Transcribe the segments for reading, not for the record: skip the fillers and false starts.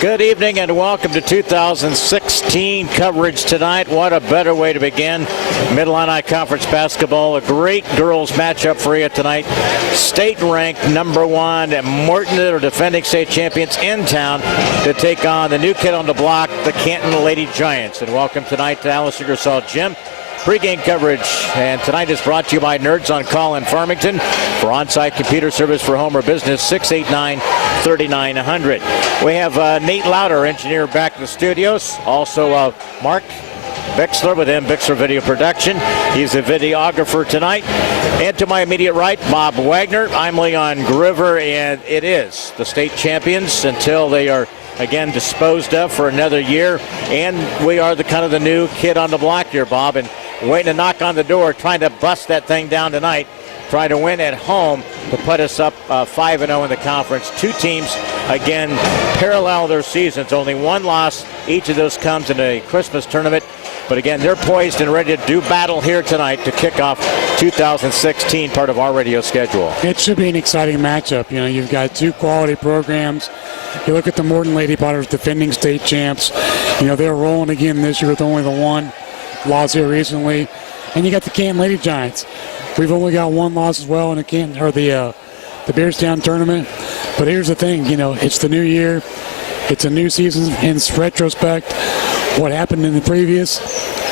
Good evening and welcome to 2016 coverage tonight. What a better way to begin Mid-Illini Conference basketball. A great girls matchup for you tonight. State-ranked number 1 Morton, that are defending state champions in town, to take on the new kid on the block, the Canton Lady Giants. And welcome tonight to Alice Ingersoll Gym. Pre-game coverage, and tonight is brought to you by Nerds on Call in Farmington. For on-site computer service for home or business, 689-3900. We have Nate Lauder, engineer, back in the studios. Also Mark Bixler with Bixler Video Production. He's a videographer tonight. And to my immediate right, Bob Wagner. I'm Leon Groover, and it is the state champions until they are again disposed of for another year. And we are the new kid on the block here, Bob, and waiting to knock on the door, trying to bust that thing down tonight, try to win at home to put us up 5-0 in the conference. Two teams, again, parallel their seasons. Only one loss. Each of those comes in a Christmas tournament. But again, they're poised and ready to do battle here tonight to kick off 2016, part of our radio schedule. It should be an exciting matchup. You know, you've got two quality programs. You look at the Morton Lady Potters, defending state champs. You know, they're rolling again this year with only the one loss here recently. And you got the Canton Lady Giants. We've only got one loss as well in the Beardstown tournament. But here's the thing, you know, it's the new year. It's a new season in retrospect. What happened in the previous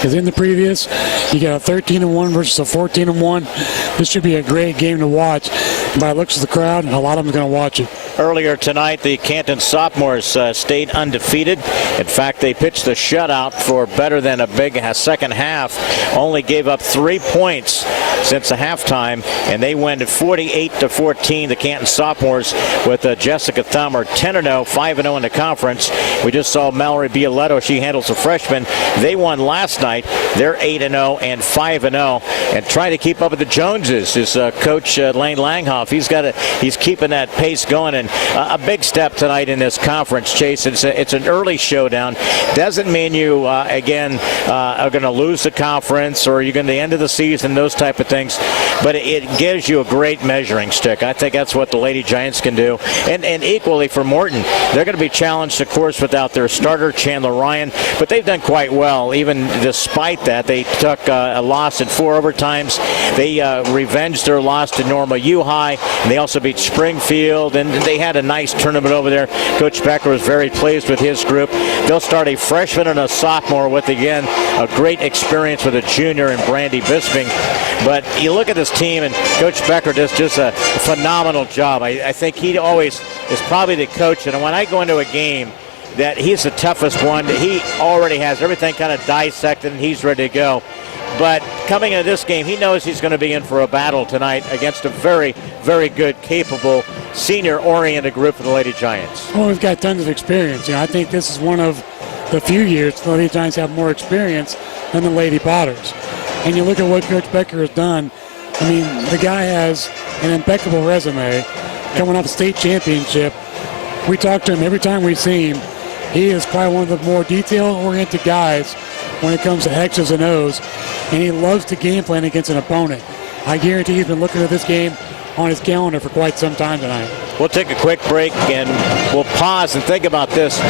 is in the previous. You got a 13-1 versus a 14-1. This should be a great game to watch. By the looks of the crowd, a lot of them are going to watch it. Earlier tonight, the Canton sophomores stayed undefeated. In fact, they pitched the shutout for better than a big second half. Only gave up 3 points since the halftime, and they went 48-14. The Canton sophomores with Jessica Thummer 10-0, 5-0 in the conference. We just saw Mallory Bioletto. She handles the freshman. They won last night. They're 8-0 and 5-0, and trying to keep up with the Joneses is Coach Lane Langhoff. He's keeping that pace going, and a big step tonight in this conference, Chase. It's an early showdown. Doesn't mean you are going to lose the conference or you're going to the end of the season, those type of things. But it gives you a great measuring stick. I think that's what the Lady Giants can do. And equally for Morton, they're going to be challenged, of course, without their starter, Chandler Ryan. But they've done quite well, even despite that. They took a loss in 4 overtimes. They revenged their loss to Norma U High. And they also beat Springfield, and they had a nice tournament over there. Coach Becker was very pleased with his group. They'll start a freshman and a sophomore with, again, a great experience with a junior in Brandy Bisping. But you look at this team, and Coach Becker does just a phenomenal job. I think he always is probably the coach, and when I go into a game, that he's the toughest one. He already has everything kind of dissected, and he's ready to go. But coming into this game, he knows he's going to be in for a battle tonight against a very, very good, capable, senior-oriented group of the Lady Giants. Well, we've got tons of experience. You know, I think this is one of the few years the Lady Giants have more experience than the Lady Potters. And you look at what Coach Becker has done. I mean, the guy has an impeccable resume coming off a state championship. We talk to him every time we see him. He is probably one of the more detail-oriented guys when it comes to X's and O's, and he loves to game plan against an opponent. I guarantee he's been looking at this game on his calendar for quite some time tonight. We'll take a quick break, and we'll pause and think about this.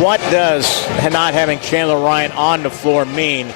What does not having Chandler Ryan on the floor mean?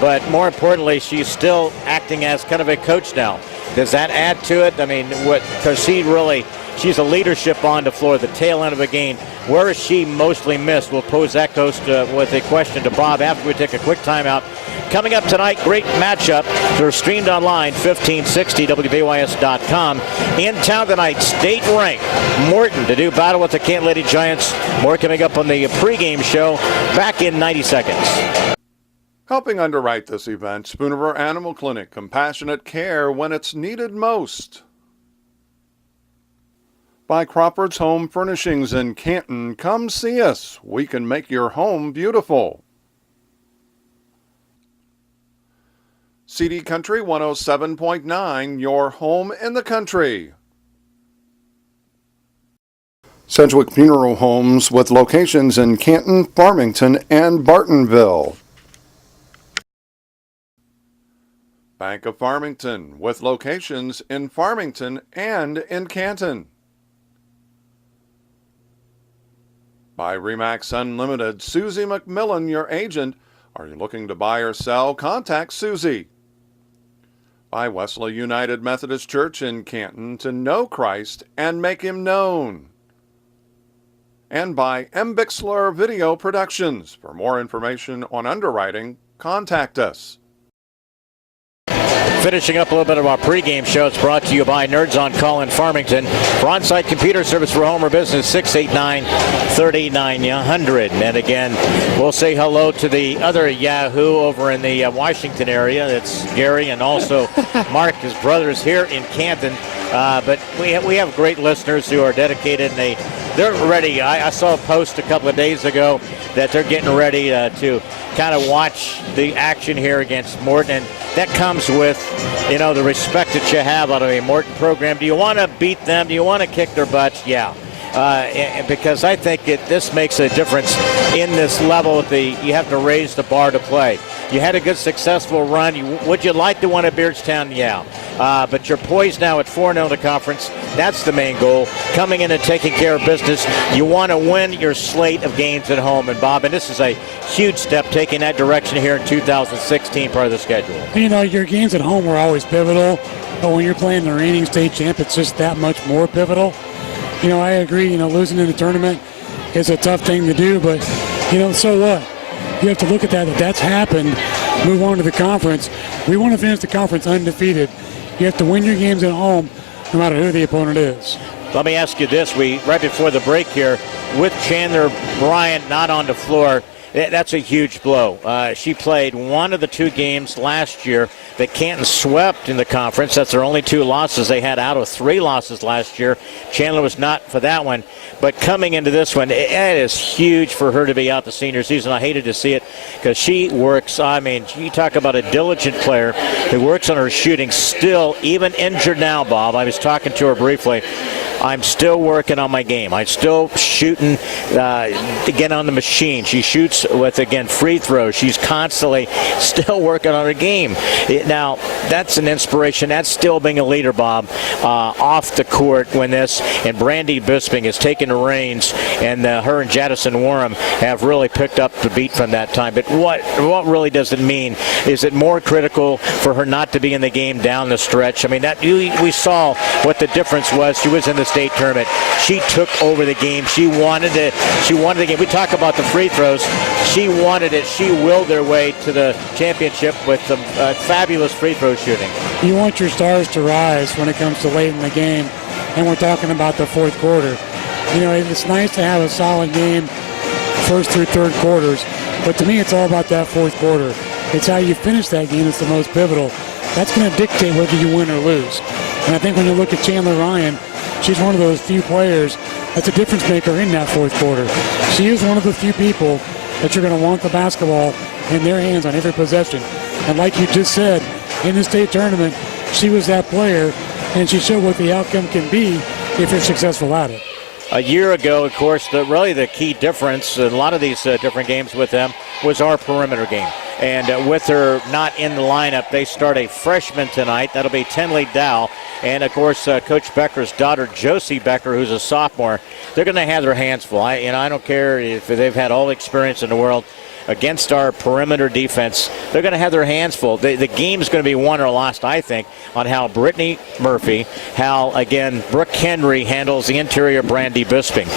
But more importantly, she's still acting as kind of a coach now. Does that add to it? I mean, because she's a leadership on the floor, the tail end of a game. Where is she mostly missed? We'll pose that with a question to Bob after we take a quick timeout. Coming up tonight, great matchup. They're streamed online, 1560 WBYS.com. In town tonight, state-ranked Morton to do battle with the Canton Lady Giants. More coming up on the pregame show. Back in 90 seconds. Helping underwrite this event, Spoonerville Animal Clinic, compassionate care when it's needed most. By Crawford's Home Furnishings in Canton, come see us. We can make your home beautiful. CD Country 107.9, your home in the country. Sedgwick Funeral Homes with locations in Canton, Farmington, and Bartonville. Bank of Farmington with locations in Farmington and in Canton. By Remax Unlimited, Susie McMillan, your agent. Are you looking to buy or sell? Contact Susie. By Wesley United Methodist Church in Canton, to know Christ and make him known. And by M. Bixler Video Productions. For more information on underwriting, contact us. Finishing up a little bit of our pregame show, it's brought to you by Nerds on Call in Farmington. For on-site computer service for home or business, 689-3900. And again, we'll say hello to the other Yahoo over in the Washington area. It's Gary and also Mark, his brothers here in Canton. But we have great listeners who are dedicated, and they're ready. I saw a post a couple of days ago that they're getting ready to kind of watch the action here against Morton, and that comes with, the respect that you have out of a Morton program. Do you want to beat them? Do you want to kick their butts? Yeah. Because I think this makes a difference in this level. You have to raise the bar to play. You had a good, successful run. Would you like to win at Beardstown? Yeah. But you're poised now at 4-0 in the conference. That's the main goal. Coming in and taking care of business. You want to win your slate of games at home. And, Bob, and this is a huge step taking that direction here in 2016 part of the schedule. Your games at home are always pivotal. But when you're playing the reigning state champ, it's just that much more pivotal. I agree, losing in the tournament is a tough thing to do, but, so what? You have to look at that. If that's happened, move on to the conference. We want to finish the conference undefeated. You have to win your games at home, no matter who the opponent is. Let me ask you this. Right before the break here, with Chandler Bryant not on the floor, that's a huge blow. She played one of the two games last year that Canton swept in the conference. That's their only two losses they had out of 3 losses last year. Chandler was not for that one. But coming into this one, it is huge for her to be out the senior season. I hated to see it because she works, you talk about a diligent player who works on her shooting still, even injured now, Bob. I was talking to her briefly. I'm still working on my game. I'm still shooting to get on the machine. She shoots with, again, free throws. She's constantly still working on her game. Now, that's an inspiration. That's still being a leader, Bob, off the court when this. And Brandy Bisping has taken the reins, and her and Jadison Warham have really picked up the beat from that time. But what really does it mean? Is it more critical for her not to be in the game down the stretch? We saw what the difference was. She was in the state tournament. She took over the game. She wanted it. She wanted the game. We talk about the free throws. She wanted it. She willed her way to the championship with some fabulous free throw shooting. You want your stars to rise when it comes to late in the game, and we're talking about the fourth quarter. It's nice to have a solid game first through third quarters, but to me it's all about that fourth quarter. It's how you finish that game that's the most pivotal. That's going to dictate whether you win or lose. And I think when you look at Chandler Ryan, she's one of those few players that's a difference maker in that fourth quarter. She is one of the few people that you're going to want the basketball in their hands on every possession. And like you just said, in the state tournament, she was that player, and she showed what the outcome can be if you're successful at it. A year ago, of course, the key difference in a lot of these different games with them was our perimeter game. And with her not in the lineup, they start a freshman tonight. That'll be Tenley Dow. And, of course, Coach Becker's daughter, Josie Becker, who's a sophomore. They're going to have their hands full. I don't care if they've had all the experience in the world against our perimeter defense. They're going to have their hands full. The game's going to be won or lost, I think, on how Brittany Murphy, how, again, Brooke Henry handles the interior Brandy Bisping.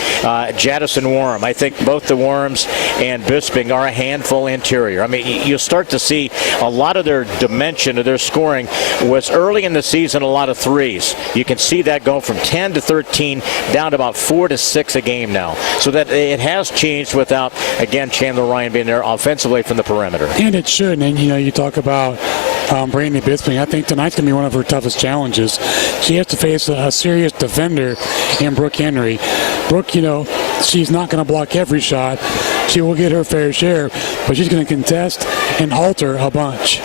Jadison Warham. I think both the Warhams and Bisping are a handful interior. You'll start to see a lot of their dimension of their scoring was early in the season a lot of threes. You can see that go from 10 to 13 down to about 4 to 6 a game now. So that it has changed without, again, Chandler Ryan being there offensively from the perimeter. And it should. And, you talk about Brandy Bisping. I think tonight's going to be one of her toughest challenges. She has to face a serious defender in Brooke Henry. Brooke, she's not going to block every shot. She will get her fair share, but she's going to contest and alter a bunch.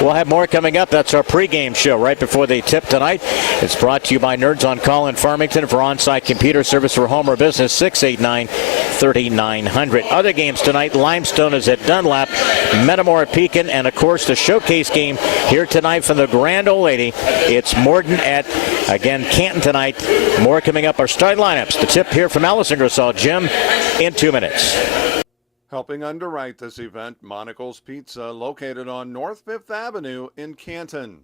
We'll have more coming up. That's our pregame show right before the tip tonight. It's brought to you by Nerds on Call in Farmington. For on-site computer service for home or business, 689-3900. Other games tonight, Limestone is at Dunlap, Metamora at Pekin, and, of course, the showcase game here tonight from the Grand Old Lady. It's Morton at Again, Canton tonight. More coming up. Our starting lineups. The tip here from Alice Ingersoll Gym in 2 minutes. Helping underwrite this event, Monocle's Pizza, located on North 5th Avenue in Canton.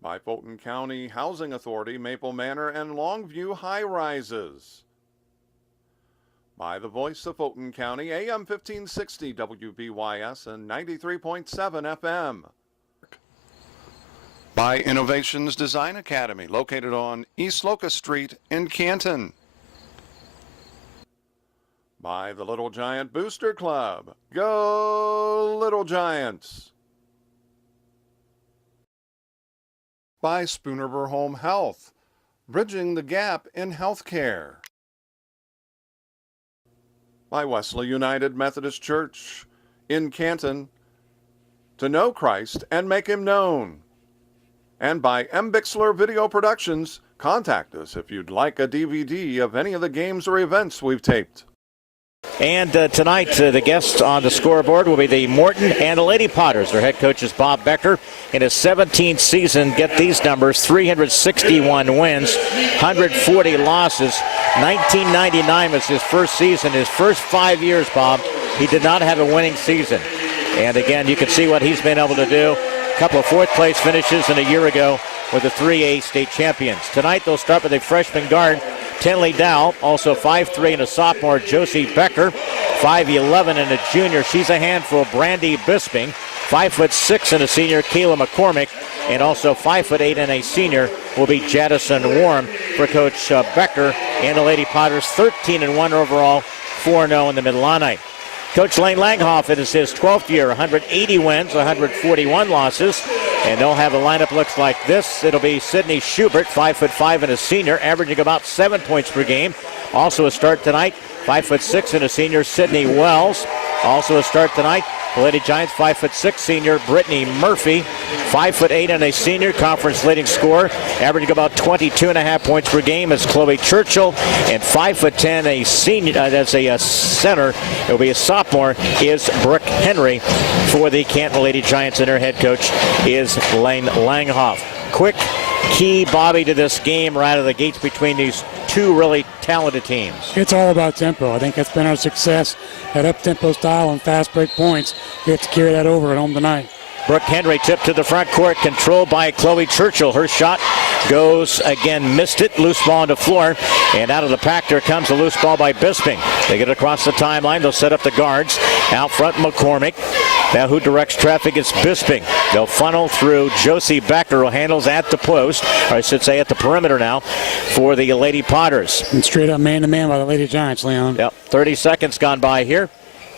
By Fulton County Housing Authority, Maple Manor and Longview High Rises. By the Voice of Fulton County, AM 1560 WBYS and 93.7 FM. By Innovations Design Academy, located on East Locust Street in Canton. By the Little Giant Booster Club. Go Little Giants! By Spoonerver Home Health, bridging the gap in healthcare. By Wesley United Methodist Church in Canton, to know Christ and make him known. And by M. Bixler Video Productions. Contact us if you'd like a DVD of any of the games or events we've taped. And tonight, the guests on the scoreboard will be the Morton and the Lady Potters. Their head coach is Bob Becker. In his 17th season, get these numbers, 361 wins, 140 losses. 1999 was his first season. His first 5 years, Bob, he did not have a winning season. And again, you can see what he's been able to do. A couple of fourth-place finishes and a year ago with the 3A state champions. Tonight, they'll start with a freshman guard, Tinley Dow, also 5'3" and a sophomore, Josie Becker, 5'11" and a junior. She's a handful, Brandy Bisping, 5'6" and a senior, Kayla McCormick, and also 5'8" and a senior will be Jadison Warm for Coach Becker and the Lady Potters. 13-1 overall, 4-0 in the Mid-Illini. Coach Lane Langhoff, it is his 12th year, 180 wins, 141 losses. And they'll have a lineup looks like this. It'll be Sydney Schubert, 5'5" and a senior, averaging about 7 points per game. Also a start tonight, 5'6" and a senior, Sydney Wells. Also a start tonight, the Lady Giants, 5'6" senior, Brittany Murphy, 5'8" and a senior, conference leading scorer, averaging about 22.5 points per game is Chloe Churchill, and 5'10", a senior, that's a center, it'll be a sophomore, is Brooke Henry for the Canton Lady Giants, and her head coach is Lane Langhoff. Quick key, Bobby, to this game right out of the gates between these two really talented teams. It's all about tempo. I think that's been our success, that up-tempo style and fast break points. We have to carry that over at home tonight. Brooke Henry tipped to the front court, controlled by Chloe Churchill. Her shot goes again, missed it, loose ball on the floor, and out of the pack there comes a loose ball by Bisping. They get across the timeline, they'll set up the guards. Out front, McCormick. Now who directs traffic is Bisping. They'll funnel through Josie Becker, who handles at the post, or I should say at the perimeter now, for the Lady Potters. And straight up man-to-man by the Lady Giants, Leon. Yep, 30 seconds gone by here.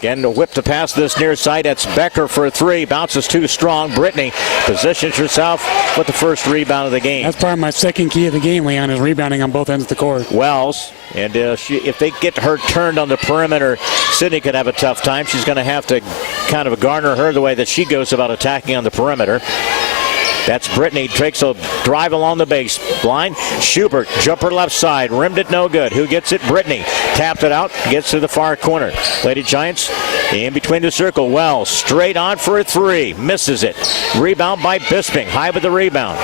Again, to whip to pass this near side. That's Becker for a three. Bounces too strong. Brittany positions herself with the first rebound of the game. That's probably my second key of the game, Leon, is rebounding on both ends of the court. Wells, and if they get her turned on the perimeter, Sydney could have a tough time. She's going to have to kind of garner her the way that she goes about attacking on the perimeter. That's Brittany. Takes a drive along the baseline. Schubert, jumper left side. Rimmed it no good. Who gets it? Brittany. Tapped it out. Gets to the far corner. Lady Giants in between the circle. Wells straight on for a three. Misses it. Rebound by Bisping. High with the rebound.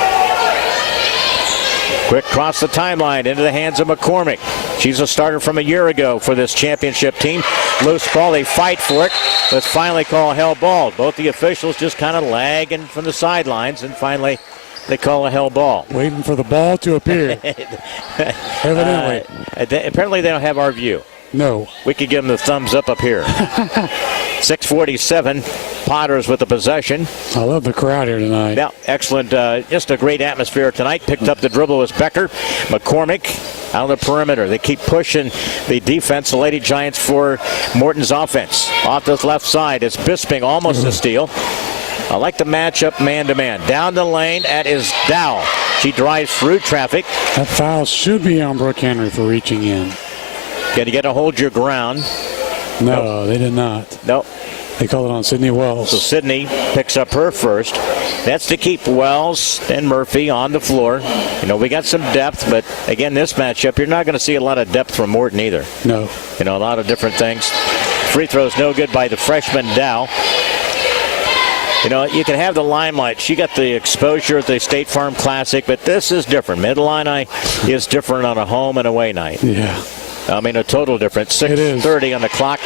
Quick cross the timeline into the hands of McCormick. She's a starter from a year ago for this championship team. Loose ball, they fight for it. Let's finally call a hell ball. Both the officials just kind of lagging from the sidelines, and finally they call a hell ball. Waiting for the ball to appear. Evidently. Apparently they don't have our view. No. We could give them the thumbs up here. 6:47. Potters with the possession. I love the crowd here tonight. Yeah, excellent. Just a great atmosphere tonight. Picked up the dribble was Becker. McCormick out on the perimeter. They keep pushing the defense, the Lady Giants, for Morton's offense. Off the left side, it's Bisping, almost a steal. I like the matchup man-to-man. Down the lane, that is Dow. She drives through traffic. That foul should be on Brooke Henry for reaching in. Got to hold your ground. No, they did not. Nope. They call it on Sydney Wells. So Sydney picks up her first. That's to keep Wells and Murphy on the floor. You know, we got some depth, but again, this matchup, you're not going to see a lot of depth from Morton either. No. You know, a lot of different things. Free throws no good by the freshman Dow. You know, you can have the limelight. She got the exposure at the State Farm Classic, but this is different. Mid-Illini is different on a home and away night. Yeah. I mean, a total difference. 6:30 on the clock.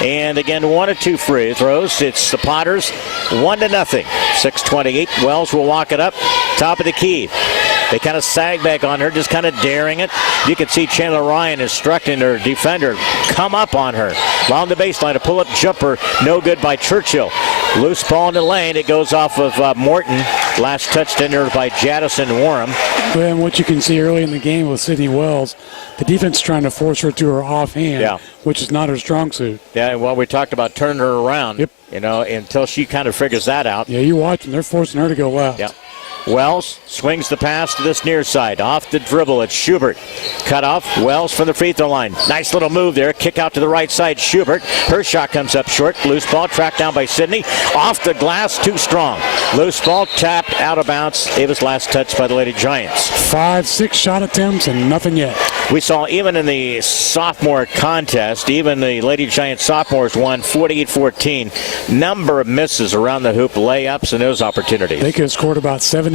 And again, 1 or 2 free throws. It's the Potters, 1-0. 6:28. Wells will walk it up. Top of the key. They kind of sag back on her, just kind of daring it. You can see Chandler Ryan instructing her defender, come up on her. Along the baseline, a pull-up jumper, no good by Churchill. Loose ball in the lane. It goes off of Morton. Last touched in there by Jadison Warham. And what you can see early in the game with Sydney Wells, the defense trying to force her to her offhand, which is not her strong suit. Yeah, well, we talked about turning her around, Yep. you know, until she kind of figures that out. Yeah, you watch them. They're forcing her to go left. Yeah. Wells swings the pass to this near side. Off the dribble, it's Schubert. Cut off. Wells from the free throw line. Nice little move there. Kick out to the right side. Schubert. Her shot comes up short. Loose ball tracked down by Sidney. Off the glass, too strong. Loose ball tapped out of bounds. It was last touched by the Lady Giants. 5-6 shot attempts and nothing yet. We saw even in the sophomore contest, even the Lady Giants sophomores won 48-14. Number of misses around the hoop, layups, and those opportunities. They could have scored about 75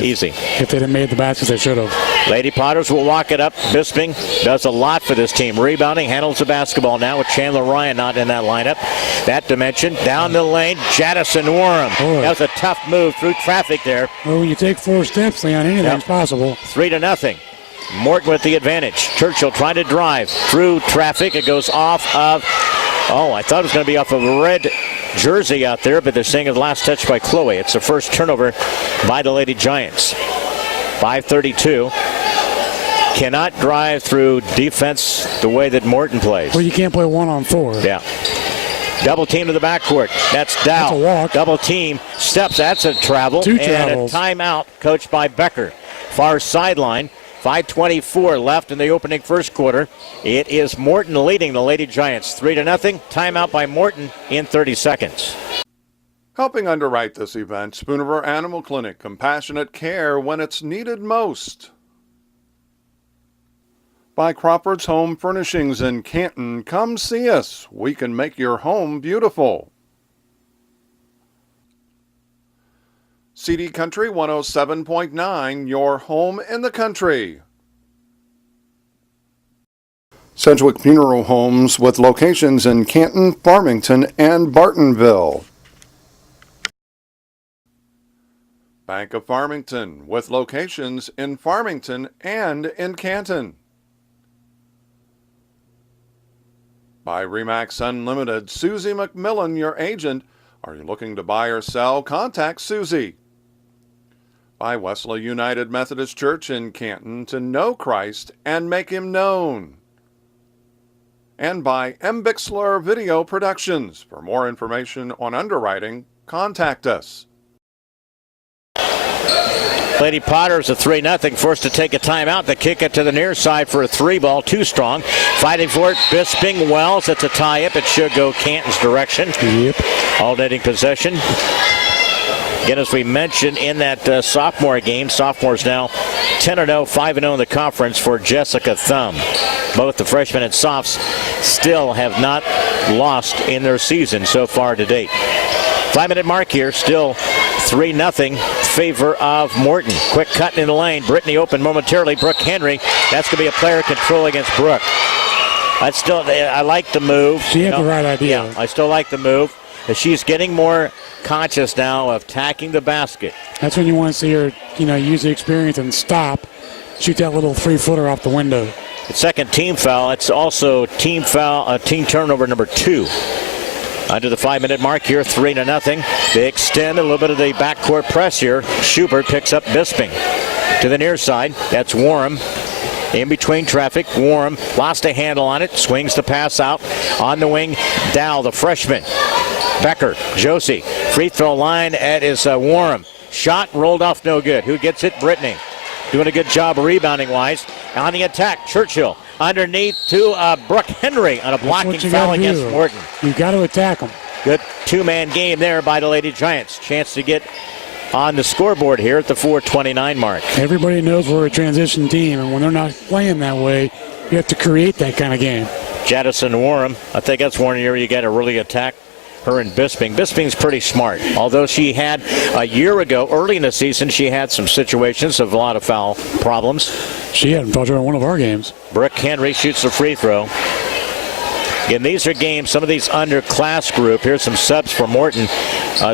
easy if they didn't made the baskets they should have. Lady Potters will walk it up. Bisping does a lot for this team. Rebounding, handles the basketball now with Chandler Ryan not in that lineup. That dimension, down the lane, Jadison Warham. That was a tough move through traffic there. Well, when you take 4 steps, Leon, anything's possible. 3-0. Morton with the advantage. Churchill trying to drive through traffic. It goes off of, I thought it was going to be off of a red jersey out there, but they're saying it was last touch by Chloe. It's the first turnover by the Lady Giants. 5:32. Cannot drive through defense the way that Morton plays. Well, you can't play 1-on-4. Yeah. Double team to the backcourt. That's Dow. That's a walk. Double team steps. That's a travel. 2 and travels. a timeout coached by Becker. Far sideline. 5:24 left in the opening first quarter. It is Morton leading the Lady Giants 3-0. Timeout by Morton in 30 seconds. Helping underwrite this event, Spoonerville Animal Clinic, compassionate care when it's needed most. By Crawford's Home Furnishings in Canton, come see us. We can make your home beautiful. CD Country 107.9, your home in the country. Sedgwick Funeral Homes with locations in Canton, Farmington, and Bartonville. Bank of Farmington with locations in Farmington and in Canton. By Remax Unlimited, Susie McMillan, your agent. Are you looking to buy or sell? Contact Susie. By Wesley United Methodist Church in Canton, to know Christ and make him known. And by M. Bixler Video Productions. For more information on underwriting, contact us. Lady Potters a 3-0, forced to take a timeout. They kick it to the near side for a 3-ball, too strong. Fighting for it, Bisping Wells. It's a tie-up. It should go Canton's direction. Yep. Alternating possession. Again, as we mentioned in that sophomore game, sophomores now 10-0, 5-0 in the conference for Jessica Thumb. Both the freshmen and softs still have not lost in their season so far to date. 5-minute mark here, still 3-0 favor of Morton. Quick cut in the lane. Brittany open momentarily. Brooke Henry. That's going to be a player control against Brooke. I like the move. She had the right idea. Yeah, I still like the move. She's getting more conscious now of tacking the basket. That's when you want to see her, use the experience and stop. Shoot that little 3-footer off the window. The second team foul. It's also team turnover number 2. Under the 5-minute mark here, 3-0. They extend a little bit of the backcourt press here. Schubert picks up Bisping. To the near side, that's Warham. In between traffic, Warham lost a handle on it, swings the pass out. On the wing, Dow, the freshman. Becker, Josie, free throw line, that is Warham. Shot rolled off, no good. Who gets it? Brittany. Doing a good job rebounding-wise. On the attack, Churchill. Underneath to Brooke Henry on a blocking foul against Morton. You got to attack them. Good two-man game there by the Lady Giants. Chance to get on the scoreboard here at the 4:29 mark. Everybody knows we're a transition team, and when they're not playing that way, you have to create that kind of game. Jadison Warham, I think that's one year you got to really attack her and Bisping. Bisping's pretty smart. Although she had a year ago, early in the season, she had some situations of a lot of foul problems. She hadn't fouled her in one of our games. Brooke Henry shoots the free throw. And these are games, some of these underclass group. Here's some subs for Morton.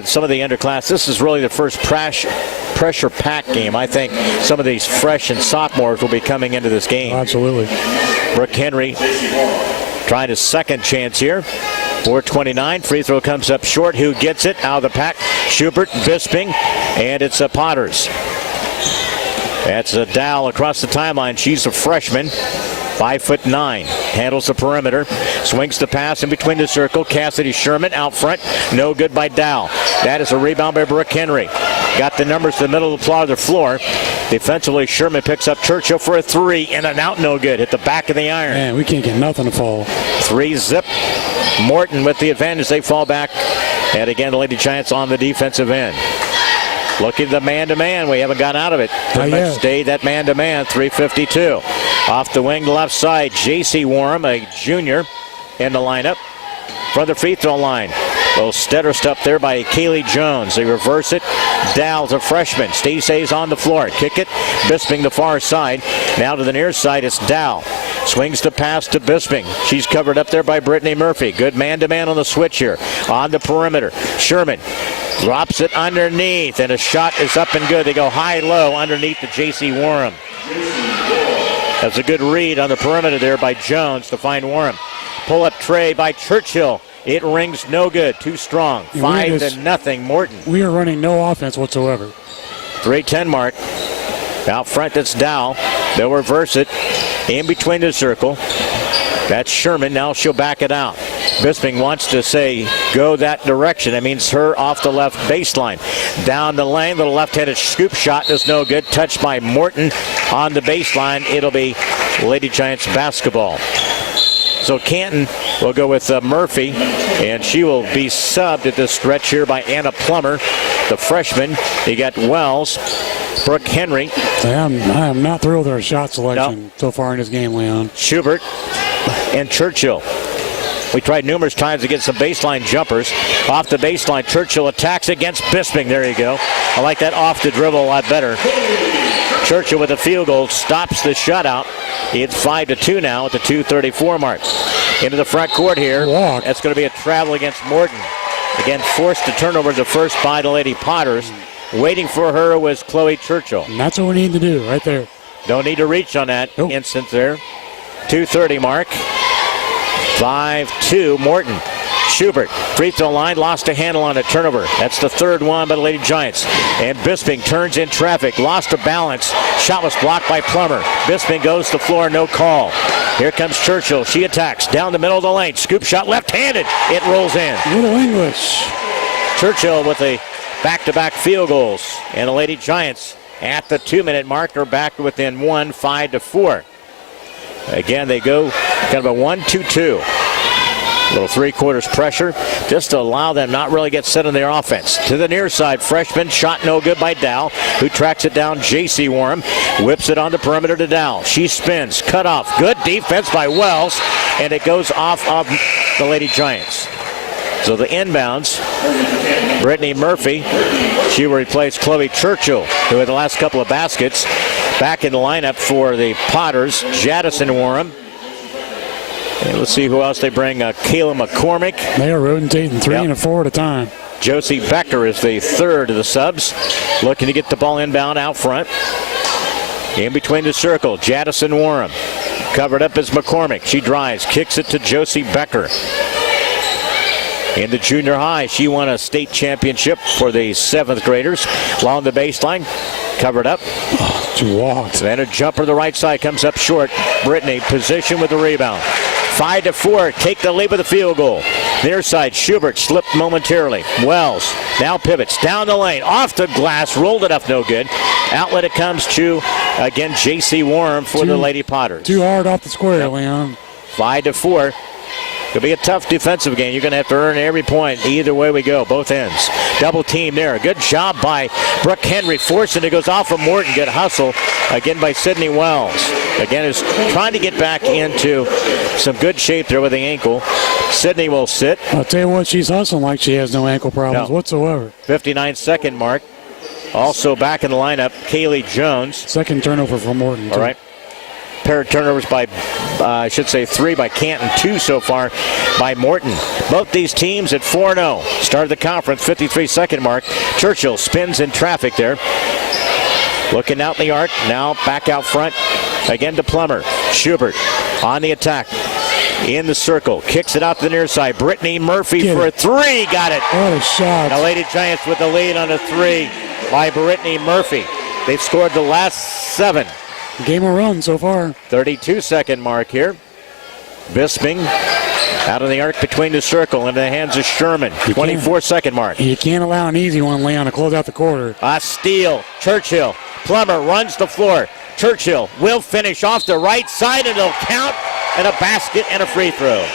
Some of the underclass. This is really the first pressure pack game. I think some of these fresh and sophomores will be coming into this game. Absolutely. Brooke Henry trying his second chance here. 4:29. Free throw comes up short. Who gets it? Out of the pack. Schubert, Bisping, and it's a Potters. That's a Dow across the timeline. She's a freshman. 5'9", handles the perimeter, swings the pass in between the circle. Cassidy Sherman out front, no good by Dow. That is a rebound by Brooke Henry. Got the numbers to the middle of the floor. Defensively, Sherman picks up Churchill for a three, in and out, no good. Hit the back of the iron. Man, we can't get nothing to fall. 3-zip. Morton with the advantage. They fall back, and again, the Lady Giants on the defensive end. Looking at the man-to-man. We haven't got out of it. Pretty much stayed that man-to-man. 3:52. Off the wing, left side. J.C. Warham, a junior, in the lineup. From the free throw line. Little stutter step there by Kaylee Jones. They reverse it. Dow's a freshman. Stays on the floor. Kick it. Bisping the far side. Now to the near side. It's Dow. Swings the pass to Bisping. She's covered up there by Brittany Murphy. Good man-to-man on the switch here. On the perimeter. Sherman drops it underneath, and a shot is up and good. They go high-low underneath the J.C. Warham. That's a good read on the perimeter there by Jones to find Warham. Pull-up tray by Churchill. It rings no good. Too strong. 5-0 Morton. We are running no offense whatsoever. 3:10 mark. Out front, that's Dow. They'll reverse it. In between the circle. That's Sherman. Now she'll back it out. Bisping wants to say go that direction. That means her off the left baseline. Down the lane, little left-handed scoop shot is no good. Touched by Morton on the baseline. It'll be Lady Giants basketball. So Canton will go with Murphy, and she will be subbed at this stretch here by Anna Plummer, the freshman. You got Wells, Brooke Henry. I am not thrilled with our shot selection so far in this game, Leon. Schubert and Churchill. We tried numerous times to get some baseline jumpers. Off the baseline, Churchill attacks against Bisping. There you go. I like that off the dribble a lot better. Churchill with a field goal stops the shutout. It's 5-2 now at the 2:34 mark. Into the front court here. That's going to be a travel against Morton. Again, forced to turnover the first by the Lady Potters. Waiting for her was Chloe Churchill. And that's what we need to do right there. Don't need to reach on that instance there. 2:30 mark. 5-2 Morton. Schubert, free throw line, lost a handle on a turnover. That's the third one by the Lady Giants. And Bisping turns in traffic, lost a balance. Shot was blocked by Plummer. Bisping goes to the floor, no call. Here comes Churchill. She attacks down the middle of the lane. Scoop shot left-handed. It rolls in. Little English. Churchill with a back-to-back field goals. And the Lady Giants at the 2-minute mark are back within 1, 5-4. Again, they go kind of a 1-2-2. Little three-quarters pressure just to allow them not really get set on their offense. To the near side, freshman, shot no good by Dow, who tracks it down. J.C. Warham whips it on the perimeter to Dow. She spins, cut off. Good defense by Wells, and it goes off of the Lady Giants. So the inbounds, Brittany Murphy, she will replace Chloe Churchill, who had the last couple of baskets. Back in the lineup for the Potters, Jadison Warham. And let's see who else they bring. Kayla McCormick. They are rotating 3 and 4 at a time. Josie Becker is the third of the subs. Looking to get the ball inbound out front. In between the circle, Jadison Warham. Covered up is McCormick. She drives, kicks it to Josie Becker. In the junior high, she won a state championship for the 7th graders. Along the baseline, covered up. She walked. Then a jumper the right side comes up short. Brittany, position with the rebound. 5-4, take the lead with the field goal. Near side, Schubert slipped momentarily. Wells now pivots down the lane, off the glass, rolled it up, no good. Outlet it comes to, again, J.C. Warham for the Lady Potters. Too hard off the square, Leon. 5-4. It'll be a tough defensive game. You're going to have to earn every point either way we go, both ends. Double team there. Good job by Brooke Henry. Forcing it goes off of Morton. Good hustle again by Sydney Wells. Again, is trying to get back into some good shape there with the ankle. Sydney will sit. I'll tell you what, she's hustling like she has no ankle problems whatsoever. 59-second mark. Also back in the lineup, Kaylee Jones. Second turnover for Morton. All right. Pair of turnovers by, I should say 3 by Canton, 2 so far by Morton. Both these teams at 4-0. Started the conference, 53-second mark. Churchill spins in traffic there. Looking out in the arc, now back out front. Again to Plummer. Schubert on the attack. In the circle, kicks it out to the near side. Brittany Murphy for a 3, got it. What a shot. The Lady Giants with the lead on a 3 by Brittany Murphy. They've scored the last 7. Game of run so far. 32-second mark here. Bisping out of the arc between the circle into the hands of Sherman. 24-second mark. You can't allow an easy one, Leon, to close out the quarter. A steal. Churchill. Plummer runs the floor. Churchill will finish off the right side, and it'll count, and a basket and a free throw.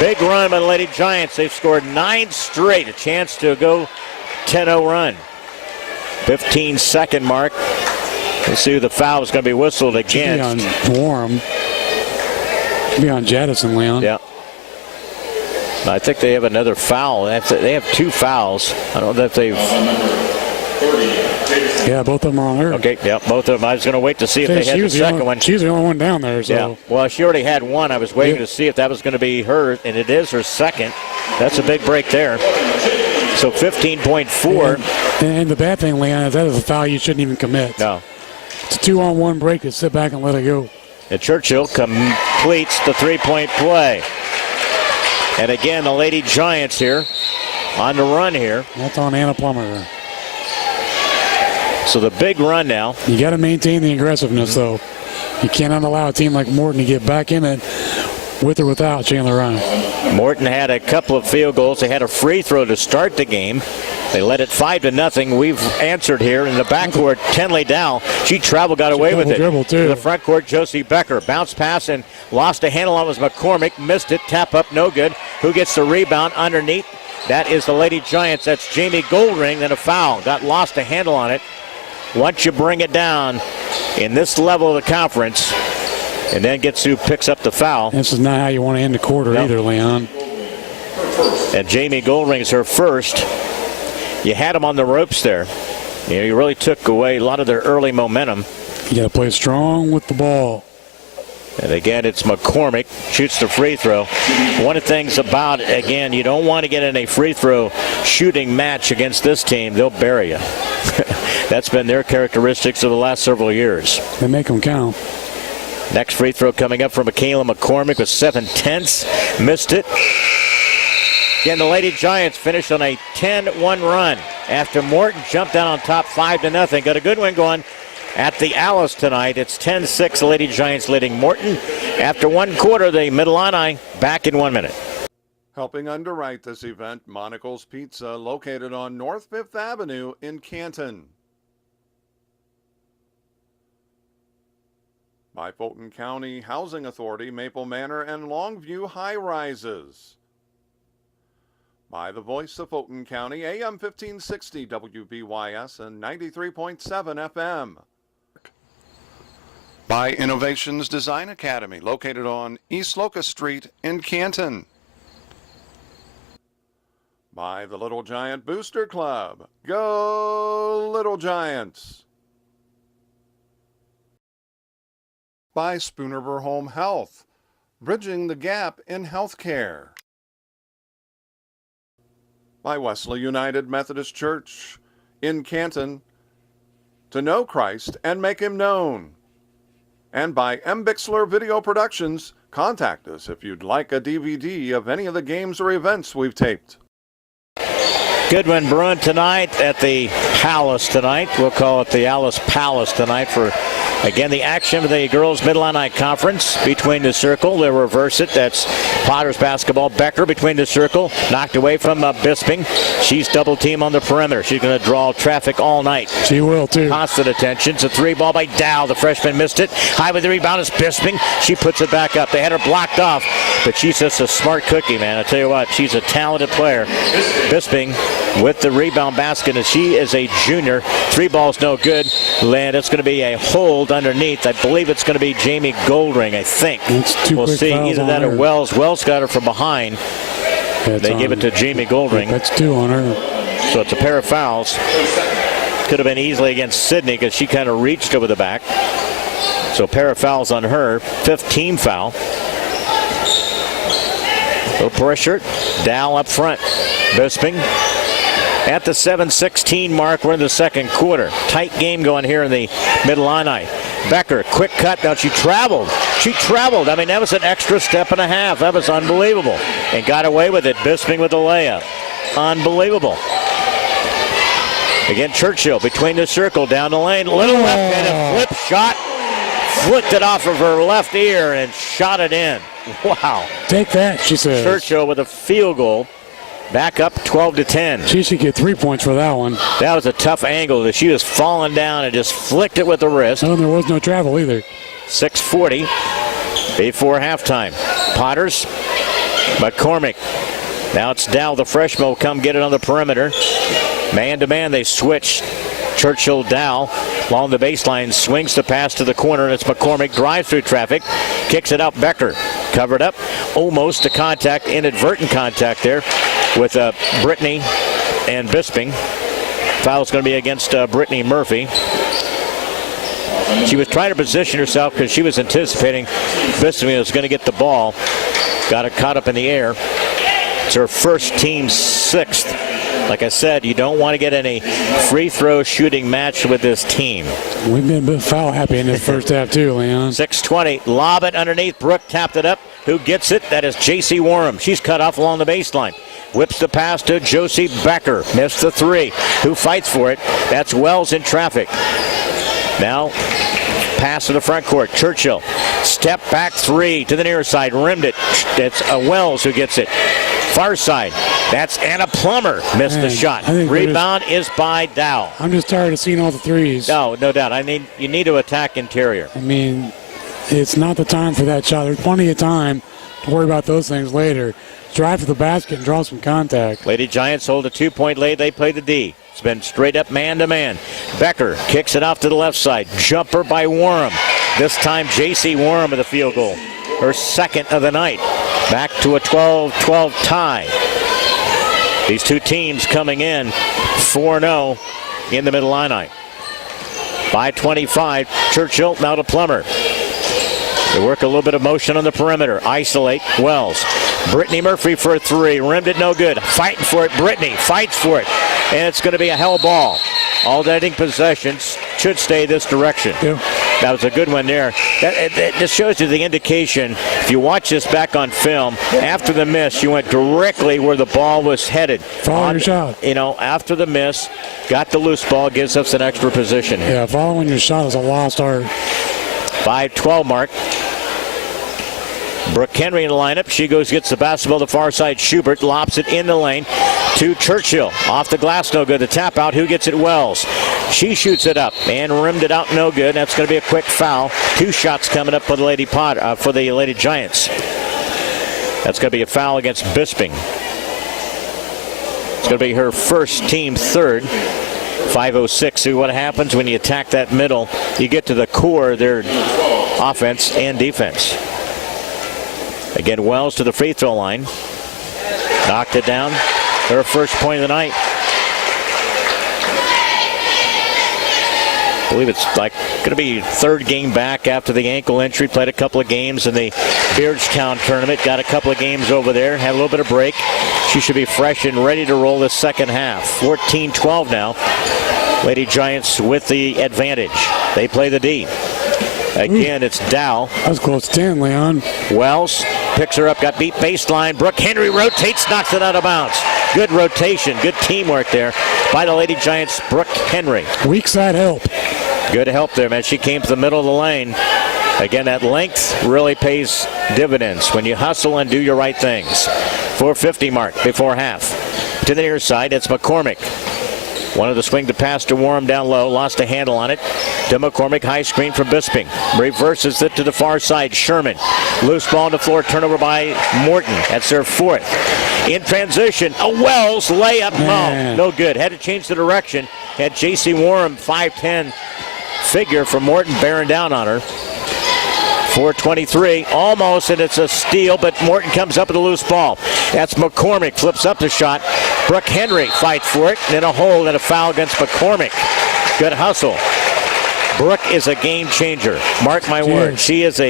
Big run by the Lady Giants. They've scored 9 straight. A chance to go 10-0 run. 15-second mark. Let's see who the foul is going to be whistled against. Be on Warm. Be on Jettison, Leon. Yeah. I think they have another foul. They have 2 fouls. I don't know if they've... Yeah, both of them are on her. Okay, yeah, both of them. I was going to wait to see if they had the second one. She's the only one down there. So. Yeah, well, she already had one. I was waiting to see if that was going to be her, and it is her second. That's a big break there. So 15.4. And the bad thing, Leon, is that is a foul you shouldn't even commit. No. It's a 2-on-1 break to sit back and let it go. And Churchill completes the 3-point play. And again, the Lady Giants here on the run here. That's on Anna Plummer. So the big run now. You got to maintain the aggressiveness, though. You cannot allow a team like Morton to get back in it with or without Chandler Ryan. Morton had a couple of field goals. They had a free throw to start the game. They led it 5-0. We've answered here in the backcourt. Tenley Dow, she traveled, got away with it. Dribble too. To the front court, Josie Becker. Bounce pass and lost a handle on was McCormick. Missed it. Tap up, no good. Who gets the rebound underneath? That is the Lady Giants. That's Jamie Goldring. Then a foul. Got lost a handle on it. Once you bring it down in this level of the conference, and then gets who picks up the foul. This is not how you want to end the quarter either, Leon. And Jamie Goldring is her first. You had them on the ropes there. You know, you really took away a lot of their early momentum. You got to play strong with the ball. And again, it's McCormick, shoots the free throw. One of the things about, again, you don't want to get in a free throw shooting match against this team. They'll bury you. That's been their characteristics of the last several years. They make them count. Next free throw coming up from Michaela McCormick with 7/10. Missed it. Again, the Lady Giants finished on a 10-1 run after Morton jumped down on top 5-0. Got a good one going at the Alice tonight. It's 10-6, the Lady Giants leading Morton. After one quarter, the Mid-Illini back in 1 minute. Helping underwrite this event, Monocle's Pizza, located on North 5th Avenue in Canton. By Fulton County Housing Authority, Maple Manor, and Longview High Rises. By the voice of Fulton County, AM 1560 WBYS and 93.7 FM. By Innovations Design Academy, located on East Locust Street in Canton. By the Little Giant Booster Club. Go Little Giants! By Spoonerver Home Health, bridging the gap in healthcare. By Wesley United Methodist Church in Canton, to know Christ and make him known. And by M. Bixler Video Productions, contact us if you'd like a DVD of any of the games or events we've taped. Good one brewing tonight at the Palace tonight. We'll call it the Alice Palace tonight for, again, the action of the girls Mid-Illini Conference. Between the circle, they'll reverse it. That's Potters basketball. Becker between the circle, knocked away from Bisping. She's double team on the perimeter. She's going to draw traffic all night. She will too. Constant attention. It's a 3-ball by Dow. The freshman missed it. High with the rebound is Bisping. She puts it back up. They had her blocked off, but she's just a smart cookie, man. I tell you what, she's a talented player. Bisping with the rebound basket, and she is a junior. 3 balls no good. And it's going to be a hold underneath. I believe it's going to be Jamie Goldring, I think. We'll see. Either that or Wells. Wells got her from behind. They give it to Jamie Goldring. That's 2 on her. So it's a pair of fouls. Could have been easily against Sydney because she kind of reached over the back. So a pair of fouls on her. 5th team foul. Little pressure. Dow up front. Bisping at the 7:16 mark. We're in the second quarter. Tight game going here in the Mid-Illini. Becker, quick cut. Now she traveled. I mean, that was an extra step and a half. That was unbelievable. And got away with it. Bisping with the layup. Unbelievable. Again, Churchill between the circle, down the lane. Little left-handed flip shot. Flicked it off of her left ear and shot it in. Wow. Take that, she says. Churchill with a field goal. Back up 12-10. She should get 3 points for that one. That was a tough angle. She was falling down and just flicked it with the wrist. Oh, there was no travel either. 6:40 before halftime. Potters, McCormick. Now it's Dow, the freshman, will come get it on the perimeter. Man-to-man, they switch. Churchill Dow along the baseline, swings the pass to the corner, and it's McCormick. Drives through traffic, kicks it out. Becker covered up, almost a contact, inadvertent contact there with Brittany and Bisping. Foul's going to be against Brittany Murphy. She was trying to position herself because she was anticipating Bisping was going to get the ball. Got it caught up in the air. It's her first, team 6th. Like I said, you don't want to get any free throw shooting match with this team. We've been a bit foul happy in this first half too, Leon. 6:20, lob it underneath. Brooke tapped it up. Who gets it? That is J.C. Warham. She's cut off along the baseline. Whips the pass to Josie Becker. Missed the 3. Who fights for it? That's Wells in traffic. Now, pass to the front court. Churchill. Step back 3 to the near side. Rimmed it. It's Wells who gets it. Far side. That's Anna Plummer. Missed the shot. Rebound is by Dow. I'm just tired of seeing all the threes. No doubt. You need to attack interior. I mean, it's not the time for that shot. There's plenty of time to worry about those things later. Drive to the basket and draw some contact. Lady Giants hold a 2-point lead. They play the D. It's been straight up man-to-man. Becker kicks it off to the left side. Jumper by Warham. This time J.C. Warham with a field goal. Her second of the night. Back to a 12-12 tie. These two teams coming in 4-0 in the Mid-Illini. 5:25, Churchill now to Plummer. They work a little bit of motion on the perimeter. Isolate Wells. Brittany Murphy for a 3. Rimmed it no good. Fighting for it. Brittany fights for it. And it's going to be a hell ball. Alternating possessions should stay this direction. Yeah. That was a good one there. That just shows you the indication. If you watch this back on film, after the miss, you went directly where the ball was headed. Following your shot. After the miss, got the loose ball, gives us an extra position here. Yeah, following your shot is a lost art. 5:12 mark. Brooke Henry in the lineup. She gets the basketball to the far side. Schubert lobs it in the lane to Churchill. Off the glass, no good. The tap out. Who gets it? Wells. She shoots it up and rimmed it out, no good. That's going to be a quick foul. 2 shots coming up for the Lady Giants. That's going to be a foul against Bisping. It's going to be her first, team 3rd. 5:06. See what happens when you attack that middle. You get to the core of their offense and defense. Again, Wells to the free throw line. Knocked it down. Her first point of the night. I believe it's going to be 3rd game back after the ankle injury. Played a couple of games in the Beardstown tournament. Got a couple of games over there. Had a little bit of break. She should be fresh and ready to roll this second half. 14-12 now. Lady Giants with the advantage. They play the D. Again, it's Dow. That was close to 10, Leon. Wells picks her up, got beat baseline. Brooke Henry rotates, knocks it out of bounds. Good rotation, good teamwork there by the Lady Giants, Brooke Henry. Weak side help. Good help there, man. She came to the middle of the lane. Again, that length really pays dividends when you hustle and do your right things. 4:50 mark before half. To the near side, it's McCormick. Wanted to swing the pass to Warham down low, lost a handle on it. to McCormick. High screen from Bisping. Reverses it to the far side. Sherman. Loose ball on the floor. Turnover by Morton. That's their fourth. In transition, a Wells layup. No good. Had to change the direction. Had J.C. Warren, 5'10" figure from Morton bearing down on her. 4:23, almost, and it's a steal, but Morton comes up with a loose ball. That's McCormick, flips up the shot. Brooke Henry fights for it, and then a hold and a foul against McCormick. Good hustle. Brooke is a game changer. Mark my word. She is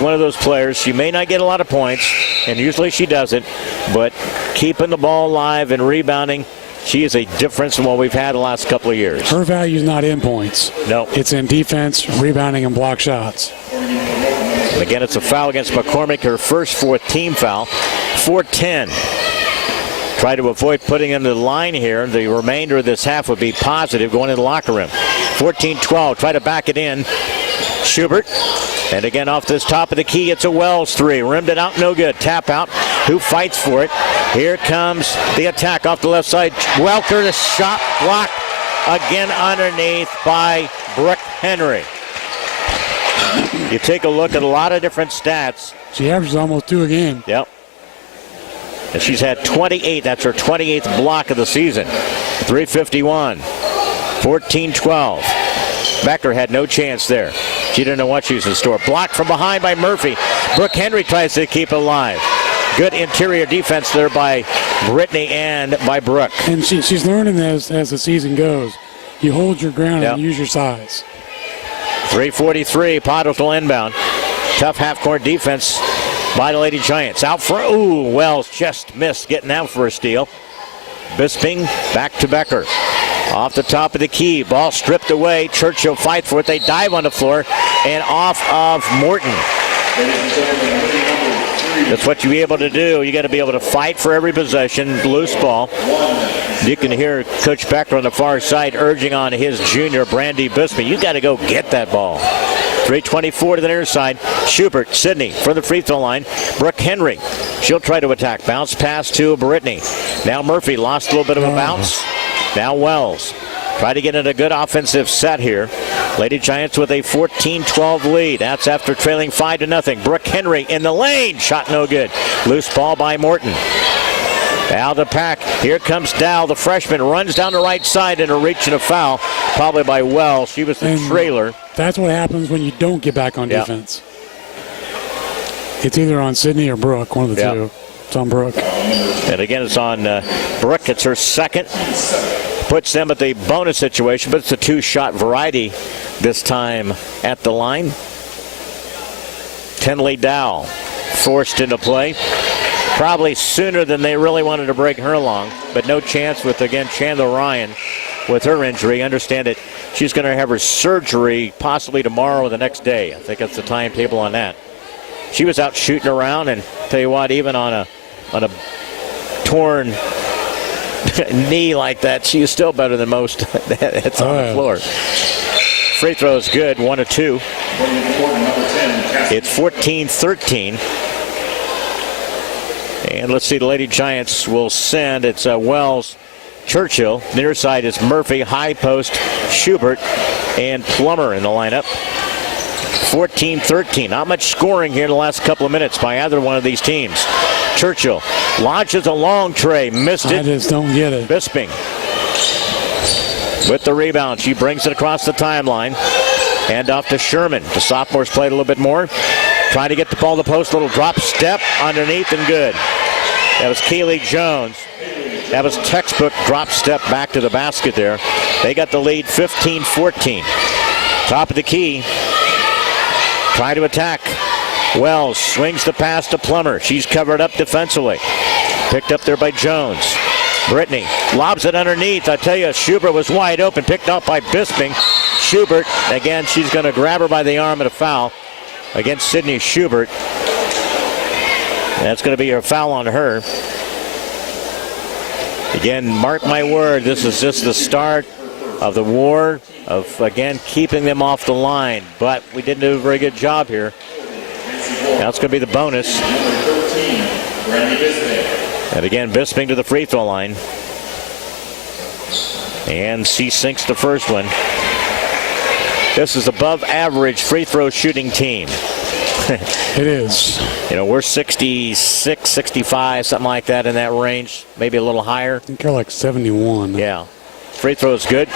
one of those players. She may not get a lot of points, and usually she doesn't, but keeping the ball alive and rebounding, she is a difference from what we've had the last couple of years. Her value is not in points. No. It's in defense, rebounding, and block shots. And again, it's a foul against McCormick, her first fourth team foul. 4:10. Try to avoid putting him to the line here. The remainder of this half would be positive going in the locker room. 14-12. Try to back it in. Schubert. And again, off this top of the key, it's a Wells three. Rimmed it out, no good. Tap out. Who fights for it? Here comes the attack off the left side. Welker, the shot blocked again underneath by Brooke Henry. You take a look at a lot of different stats. She averages almost 2 a game. Yep. And she's had 28. That's her 28th block of the season. 3:51. 14-12. Becker had no chance there. She didn't know what she was in store. Blocked from behind by Murphy. Brooke Henry tries to keep it alive. Good interior defense there by Brittany and by Brooke. And she's learning as the season goes. You hold your ground and use your size. 3:43. Potters will inbound. Tough half-court defense by the Lady Giants. Out for, Wells just missed getting out for a steal. Bisping back to Becker. Off the top of the key. Ball stripped away. Churchill fights for it. They dive on the floor and off of Morton. That's what you be able to do. You got to be able to fight for every possession. Loose ball. You can hear Coach Becker on the far side urging on his junior, Brandy Bisping. You got to go get that ball. 3:24 to the near side. Schubert, Sidney from the free throw line. Brooke Henry. She'll try to attack. Bounce pass to Brittany. Now Murphy lost a little bit of a bounce. Now Wells. Try to get in a good offensive set here. Lady Giants with a 14-12 lead. That's after trailing 5-0. Brooke Henry in the lane. Shot no good. Loose ball by Morton. Dow the pack. Here comes Dow, the freshman. Runs down the right side and a reach and a foul. Probably by Wells. She was the trailer. That's what happens when you don't get back on defense. It's either on Sidney or Brooke, one of the two. It's on Brooke. And again, it's on Brooke. It's her second. Puts them at the bonus situation, but it's a two-shot variety this time at the line. Tenley Dow forced into play. Probably sooner than they really wanted to bring her along, but no chance with, again, Chandler Ryan with her injury. Understand that she's going to have her surgery possibly tomorrow or the next day. I think that's the timetable on that. She was out shooting around, and tell you what, even on a torn knee like that, she is still better than most. It's on the floor. Free throw is good, 1 of 2. It's 14-13. And let's see, the Lady Giants will send. It's Wells, Churchill. Near side is Murphy, high post, Schubert, and Plummer in the lineup. 14-13. Not much scoring here in the last couple of minutes by either one of these teams. Churchill launches a long tray. Missed it. I just don't get it. Bisping with the rebound. She brings it across the timeline. Hand off to Sherman. The sophomores played a little bit more. Trying to get the ball to the post. Little drop step underneath and good. That was Kaylee Jones. That was textbook drop step back to the basket there. They got the lead 15-14. Top of the key. Trying to attack. Wells swings the pass to Plummer. She's covered up defensively. Picked up there by Jones. Brittany lobs it underneath. I tell you, Schubert was wide open. Picked up by Bisping. Schubert, again, she's going to grab her by the arm and a foul against Sydney Schubert. That's going to be a foul on her. Again, mark my word, this is just the start of the war of, again, keeping them off the line. But we didn't do a very good job here. Now it's going to be the bonus. And again, Bisping to the free throw line. And she sinks the first one. This is above average free throw shooting team. It is. You know, we're 66, 65, something like that in that range, maybe a little higher. I think they're like 71. Yeah. Free throw is good.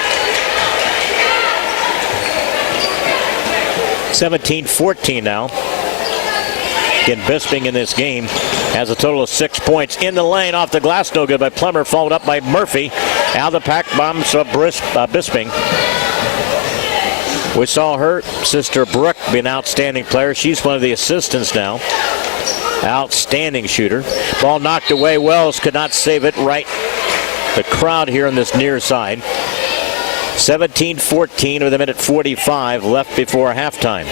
17-14 now. Again, Bisping in this game has a total of 6 points. In the lane, off the glass, no good by Plummer, followed up by Murphy. Out of the pack bombs Bisping. We saw her sister Brooke be an outstanding player. She's one of the assistants now. Outstanding shooter. Ball knocked away. Wells could not save it. Right. The crowd here on this near side. 17-14 with a minute 45 left before halftime.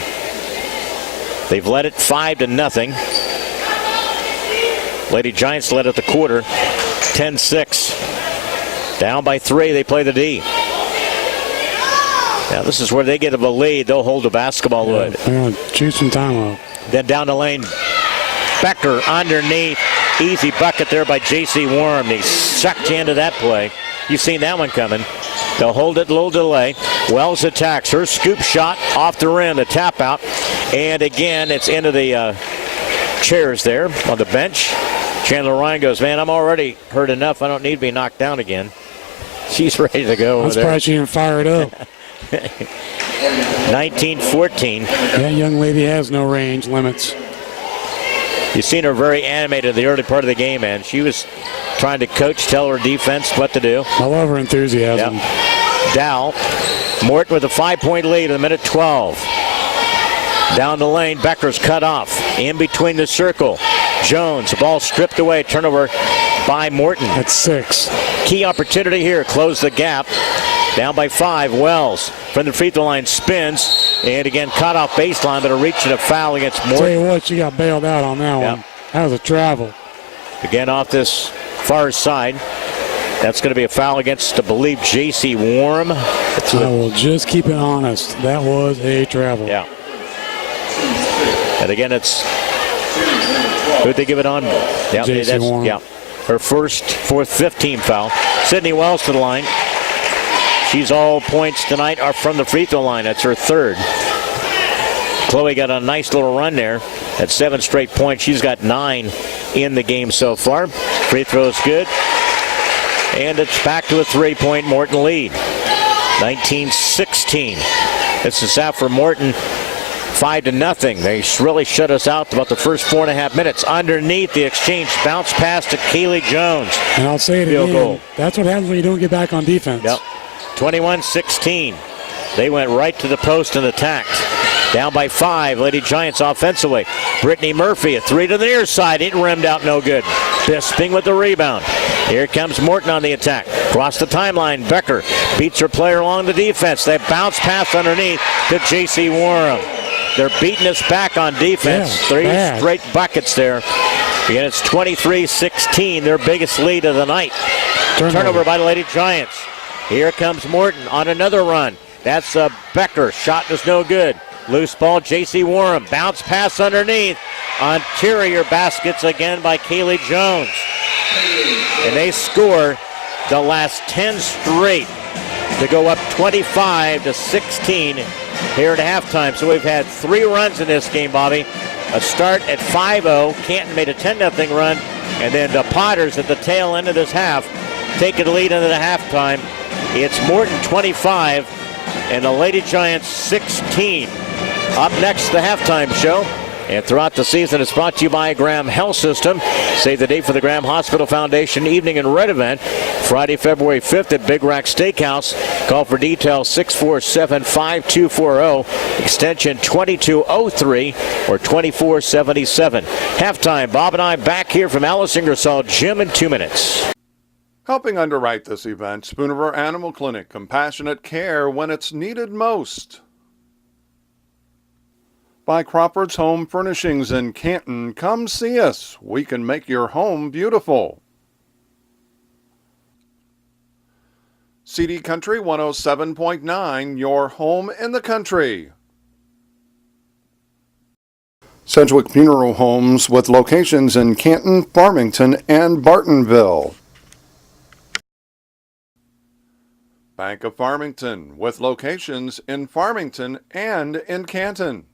They've led it 5-0. Lady Giants led at the quarter 10-6. Down by 3, they play the D. Now this is where they get a lead. They'll hold the basketball wood. They're going to choose some time out. Then down the lane, Becker underneath. Easy bucket there by J.C. Worm. He sucked you into that play. You've seen that one coming. They'll hold it, a little delay. Wells attacks. Her scoop shot off the rim, the tap out. And again, it's into the chairs there on the bench. Chandler Ryan goes, man, I'm already hurt enough. I don't need to be knocked down again. She's ready to go. I'm surprised she didn't fire it up. 19-14. That young lady has no range limits. You've seen her very animated in the early part of the game, man. She was trying to coach, tell her defense what to do. I love her enthusiasm. Yep. Dow. Morton with a 5-point lead in the minute 12. Down the lane, Becker's cut off. In between the circle. Jones, the ball stripped away. Turnover by Morton. That's 6. Key opportunity here. Close the gap. Down by 5. Wells from the free throw line spins. And again, cut off baseline, but a reach and a foul against Morton. Tell you what, she got bailed out on that one. That was a travel. Again, off this far side. That's going to be a foul against, I believe, J.C. Worm. I will just keep it honest. That was a travel. Yeah. And again, it's who'd they give it on? Yeah, J.C. Worm. Yeah. Her fourth 15 foul. Sydney Wells to the line. She's all points tonight are from the free throw line. That's her third. Chloe got a nice little run there at 7 straight points. She's got 9 in the game so far. Free throw's good. And it's back to a 3-point Morton lead. 19-16. This is out for Morton. 5-0. They really shut us out about the first 4.5 minutes. Underneath the exchange, bounce pass to Kaylee Jones. And I'll say it Field again. goal. That's what happens when you don't get back on defense. Yep. 21-16. They went right to the post and attacked. Down by 5. Lady Giants offensively. Brittany Murphy, a 3 to the near side. It rimmed out no good. Bisping with the rebound. Here comes Morton on the attack. Across the timeline, Becker beats her player along the defense. They bounce pass underneath to J.C. Worm. They're beating us back on defense. Yeah, 3 bad. straight buckets there. Again, it's 23-16, their biggest lead of the night. Turnover by the Lady Giants. Here comes Morton on another run. That's Becker. Shot was no good. Loose ball, J.C. Worm. Bounce pass underneath. Interior baskets again by Kaylee Jones. And they score the last 10 straight to go up 25-16 here at halftime. So we've had 3 runs in this game, Bobby. A start at 5-0. Canton made a 10-0 run. And then the Potters at the tail end of this half take the lead into the halftime. It's Morton 25 and the Lady Giants 16. Up next, the halftime show. And throughout the season, it's brought to you by Graham Health System. Save the date for the Graham Hospital Foundation Evening and Red event. Friday, February 5th at Big Rack Steakhouse. Call for details 647-5240, extension 2203 or 2477. Halftime, Bob and I back here from Alice Ingersoll Gym in 2 minutes. Helping underwrite this event, Spoonerville Animal Clinic, compassionate care when it's needed most. By Crawford's Home Furnishings in Canton. Come see us. We can make your home beautiful. CD Country 107.9, your home in the country. Sedgwick Funeral Homes with locations in Canton, Farmington, and Bartonville. Bank of Farmington, with locations in Farmington and in Canton.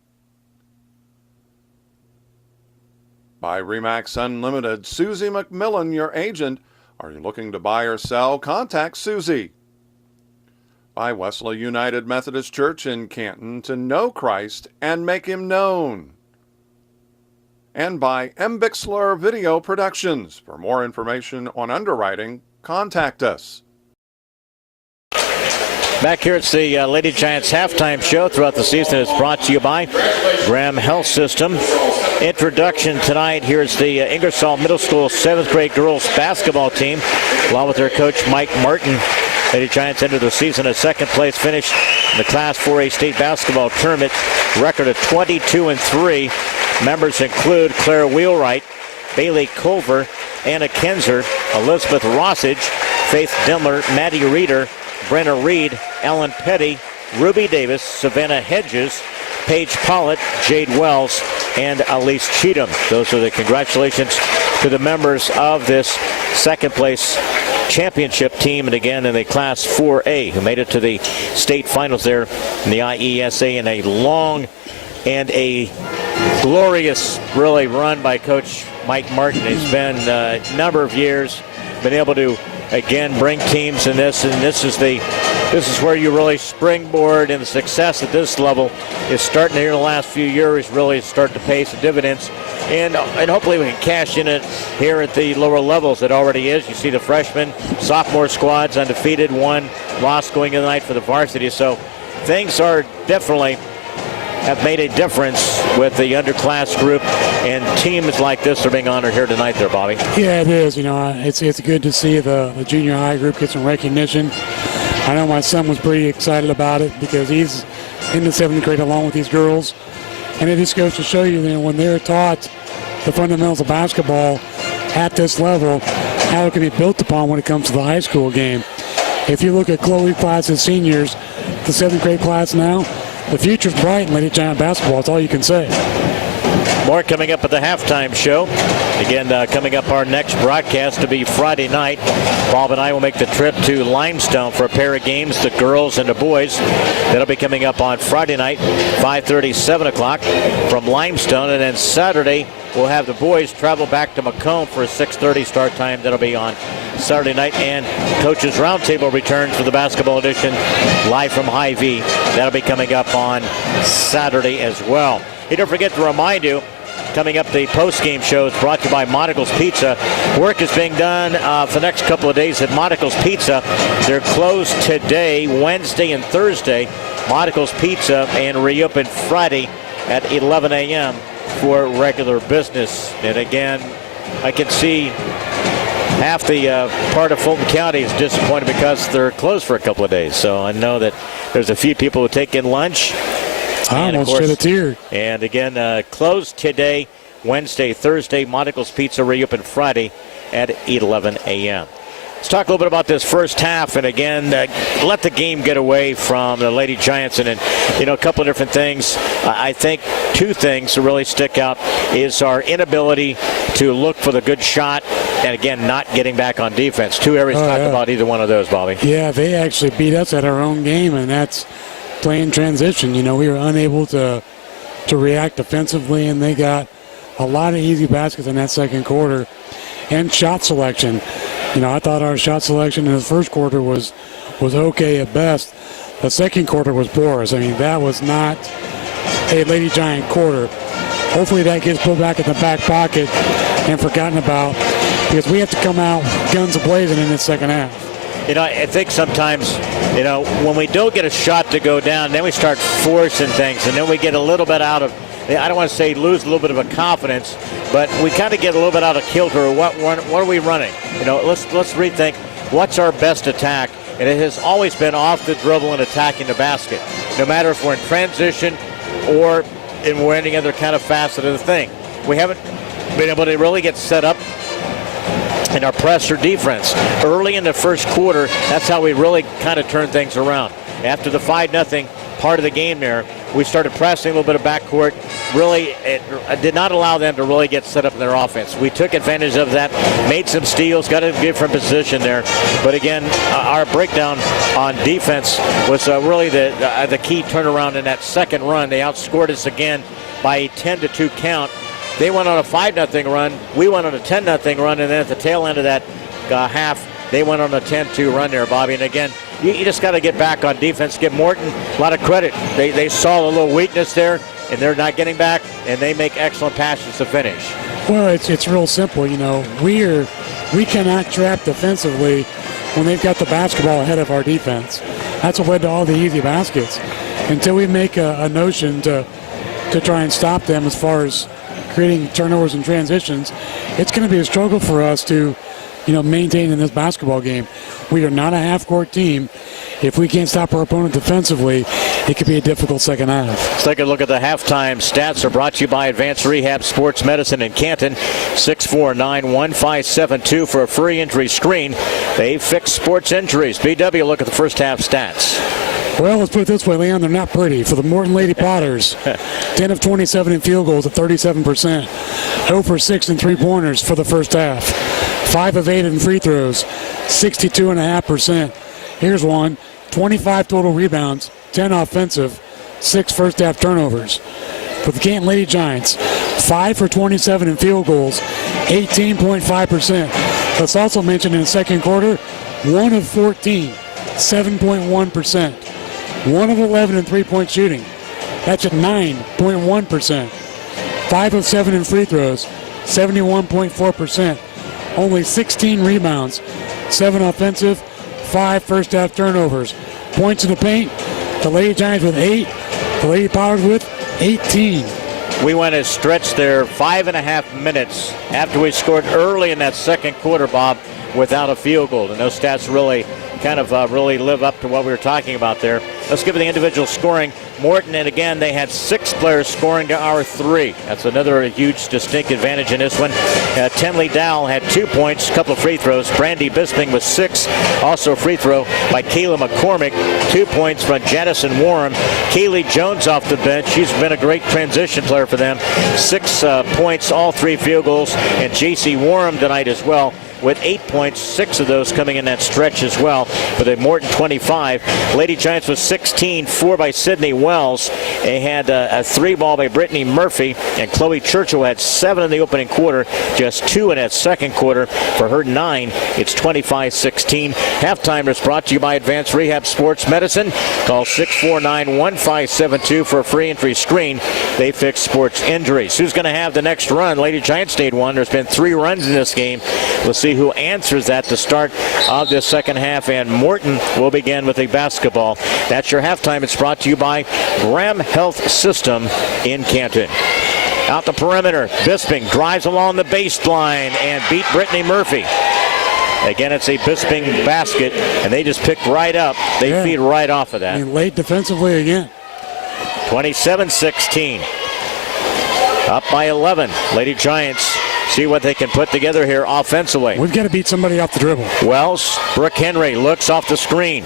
By RE/MAX Unlimited, Susie McMillan, your agent. Are you looking to buy or sell? Contact Susie. By Wesley United Methodist Church in Canton, to know Christ and make him known. And by M. Bixler Video Productions. For more information on underwriting, contact us. Back here, it's the Lady Giants halftime show throughout the season. It's brought to you by Graham Health System. Introduction tonight. Here's the Ingersoll Middle School 7th grade girls basketball team, along with their coach Mike Martin. Lady Giants entered the season a second place finish in the Class 4A state basketball tournament. Record of 22-3. Members include Claire Wheelwright, Bailey Culver, Anna Kinzer, Elizabeth Rossage, Faith Dimler, Maddie Reeder, Brenna Reed, Ellen Petty, Ruby Davis, Savannah Hedges, Paige Pollitt, Jade Wells, and Elise Cheatham. Those are the congratulations to the members of this second place championship team, and again in the Class 4A, who made it to the state finals there in the IESA in a long and a glorious really run by Coach Mike Martin. He's been a number of years, been able to again bring teams in this, and this is where you really springboard, and the success at this level is starting here in the last few years really start to pay some dividends, and hopefully we can cash in it here at the lower levels. It already is. You see the freshman, sophomore squads undefeated, one loss going into the night for the varsity, so things are definitely have made a difference with the underclass group, and teams like this are being honored here tonight there, Bobby. Yeah, it is. You know, it's good to see the junior high group get some recognition. I know my son was pretty excited about it because he's in the 7th grade along with these girls, and it just goes to show you that when they're taught the fundamentals of basketball at this level, how it can be built upon when it comes to the high school game. If you look at Chloe class's seniors, the 7th grade class now, the future's bright in Lady Giant basketball. That's all you can say. More coming up at the halftime show. Again, coming up, our next broadcast to be Friday night. Bob and I will make the trip to Limestone for a pair of games, the girls and the boys. That'll be coming up on Friday night, 5:30, 7 o'clock from Limestone. And then Saturday, we'll have the boys travel back to Macomb for a 6:30 start time. That'll be on Saturday night. And Coaches Roundtable returns for the basketball edition live from Hy-Vee. That'll be coming up on Saturday as well. Hey, don't forget to remind you, coming up, the post-game show is brought to you by Monticle's Pizza. Work is being done for the next couple of days at Monticle's Pizza. They're closed today, Wednesday and Thursday. Monticle's Pizza, and reopen Friday at 11 a.m. for regular business. And again, I can see half the part of Fulton County is disappointed because they're closed for a couple of days. So I know that there's a few people who take in lunch. I almost shed a tear. And again, closed today, Wednesday, Thursday. Monticle's Pizza reopened Friday at 11 a.m. Let's talk a little bit about this first half, and again, let the game get away from the Lady Giants, and a couple of different things. I think two things that really stick out is our inability to look for the good shot, and again, not getting back on defense. Two areas talk about either one of those, Bobby. Yeah, they actually beat us at our own game, and that's playing transition. We were unable to react defensively, and they got a lot of easy baskets in that second quarter. And shot selection. I thought our shot selection in the first quarter was okay at best. The second quarter was porous. That was not a Lady Giant quarter. Hopefully that gets put back in the back pocket and forgotten about, because we have to come out guns a-blazing in the second half. I think sometimes, when we don't get a shot to go down, then we start forcing things, and then we get a little bit out of, I don't want to say lose a little bit of a confidence, but we kind of get a little bit out of kilter. What are we running? Let's rethink what's our best attack, and it has always been off the dribble and attacking the basket, no matter if we're in transition or in any other kind of facet of the thing. We haven't been able to really get set up in our press or defense. Early in the first quarter, that's how we really kind of turn things around. After the 5-0 part of the game there, we started pressing a little bit of backcourt. Really, it did not allow them to really get set up in their offense. We took advantage of that, made some steals, got a different position there. But again, our breakdown on defense was really the key turnaround in that second run. They outscored us again by a 10-2 count. They went on a 5-0 run. We went on a 10-0 run, and then at the tail end of that half, they went on a 10-2 run there, Bobby. And again, you just got to get back on defense. Give Morton a lot of credit. They saw a little weakness there, and they're not getting back, and they make excellent passes to finish. Well, it's real simple. You know, we cannot trap defensively when they've got the basketball ahead of our defense. That's what led to all the easy baskets. Until we make a notion to try and stop them as far as creating turnovers and transitions, it's going to be a struggle for us to, maintain in this basketball game. We are not a half-court team. If we can't stop our opponent defensively, it could be a difficult second half. Let's take a look at the halftime stats. Are brought to you by Advanced Rehab Sports Medicine in Canton. 649-1572 for a free injury screen. They fix sports injuries. BW, look at the first half stats. Well, let's put it this way, Leon, they're not pretty. For the Morton Lady Potters, 10 of 27 in field goals at 37%. 0 for 6 in three-pointers for the first half. 5 of 8 in free throws, 62.5%. Here's one, 25 total rebounds, 10 offensive, 6 first half turnovers. For the Canton Lady Giants, 5 for 27 in field goals, 18.5%. Let's also mention in the second quarter, 1 of 14, 7.1%. 1 of 11 in three-point shooting. That's at 9.1%. 5 of 7 in free throws, 71.4%. Only 16 rebounds, 7 offensive, 5 first half turnovers. Points in the paint, the Lady Giants with 8, the Lady Potters with 18. We went a stretch there 5.5 minutes after we scored early in that second quarter, Bob, without a field goal. And those stats really kind of really live up to what we were talking about there. Let's give it the individual scoring. Morton, and again, they had 6 players scoring to our 3. That's another huge distinct advantage in this one. Tenley Dowell had 2 points, a couple of free throws. Brandy Bisping with 6. Also a free throw by Kayla McCormick. 2 points from Jadison Warren. Kaylee Jones off the bench. She's been a great transition player for them. 6 points, all 3 field goals. And J.C. Warren tonight as well, with 8 points, 6 of those coming in that stretch as well for the Morton 25. Lady Giants was 16, 4 by Sydney Wells. They had a 3 ball by Brittany Murphy, and Chloe Churchill had 7 in the opening quarter, just 2 in that second quarter. For her 9, it's 25-16. Halftime is brought to you by Advanced Rehab Sports Medicine. Call 649-1572 for a free entry screen. They fix sports injuries. Who's going to have the next run? Lady Giants stayed 1. There's been 3 runs in this game. We'll see who answers that to start of this second half, and Morton will begin with a basketball. That's your halftime. It's brought to you by Graham Health System in Canton. Out the perimeter, Bisping drives along the baseline and beat Brittany Murphy. Again, it's a Bisping basket, and they just picked right up. They feed right off of that. I mean, late defensively again. 27-16. Up by 11. Lady Giants see what they can put together here offensively. We've got to beat somebody off the dribble. Wells, Brooke Henry looks off the screen.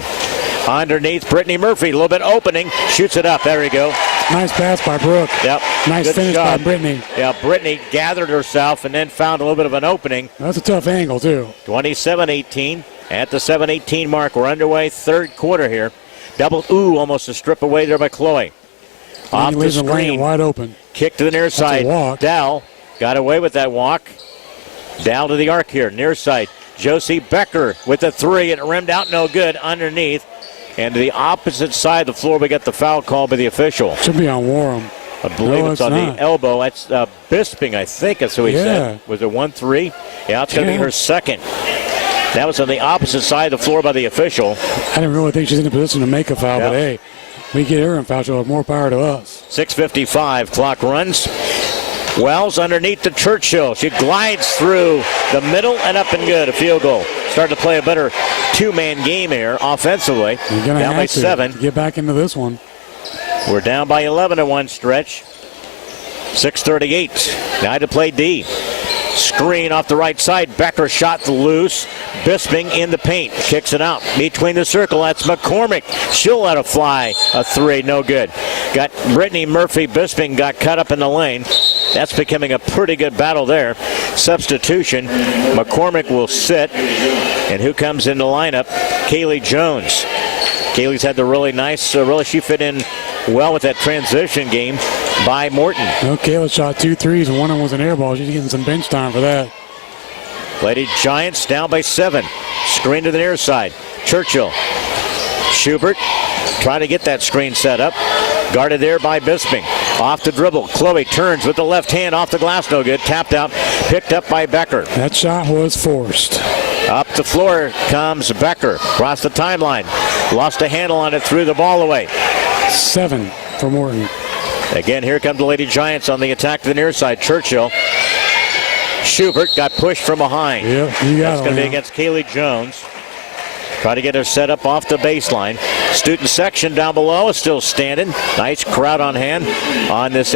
Underneath, Brittany Murphy, a little bit opening, shoots it up. There we go. Nice pass by Brooke. Yep. Nice Good finish job by Brittany. Yeah, Brittany gathered herself and then found a little bit of an opening. That's a tough angle, too. 27-18. At the 7:18 mark, we're underway, third quarter here. Double, almost a strip away there by Chloe. Off the screen. Lane wide open. Kick to the near side. Dow got away with that walk. Down to the arc here, near side. Josie Becker with the 3, and it rimmed out, no good, underneath. And to the opposite side of the floor, we get the foul call by the official. Should be on Warham. I believe it's on the elbow. That's Bisping, I think that's who he said. Was it 1-3? Yeah, it's going to be her second. That was on the opposite side of the floor by the official. I didn't really think she's in a position to make a foul, but hey, we get her in foul trouble. More power to us. 6:55, clock runs. Wells underneath to Churchill. She glides through the middle and up and good. A field goal. Starting to play a better 2-man game here offensively. You're gonna down by have to 7. get back into this one. We're down by 11 at one stretch. 6:38. Now to play D. Screen off the right side. Becker shot loose. Bisping in the paint. Kicks it out. Between the circle. That's McCormick. She'll let it fly. A 3. No good. Got Brittany Murphy Bisping got cut up in the lane. That's becoming a pretty good battle there. Substitution. McCormick will sit. And who comes in the lineup? Kaylee Jones. Kaylee's had the really nice, she fit in well with that transition game by Morton. Well, Kayla shot 2 threes and one of them was an air ball. She's getting some bench time for that. Lady Giants down by 7. Screen to the near side. Churchill. Schubert trying to get that screen set up. Guarded there by Bisping. Off the dribble. Chloe turns with the left hand off the glass. No good. Tapped out. Picked up by Becker. That shot was forced. Up the floor comes Becker. Across the timeline. Lost a handle on it. Threw the ball away. 7 for Morton. Again, here come the Lady Giants on the attack to the near side. Churchill. Schubert got pushed from behind. Yeah, you got That's going to be against Kaylee Jones. Try to get her set up off the baseline. Student section down below is still standing. Nice crowd on hand on this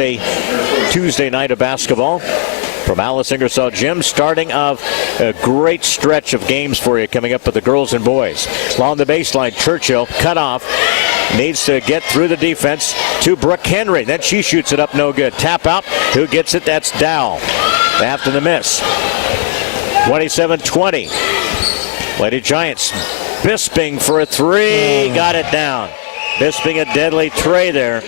Tuesday night of basketball from Alice Ingersoll Gym. Starting of a great stretch of games for you coming up with the girls and boys. Along the baseline, Churchill cut off. Needs to get through the defense to Brooke Henry. Then she shoots it up, no good. Tap out. Who gets it? That's Dow. After the miss. 27-20. Lady Giants. Bisping for a 3. Got it down. Bisping a deadly tray there.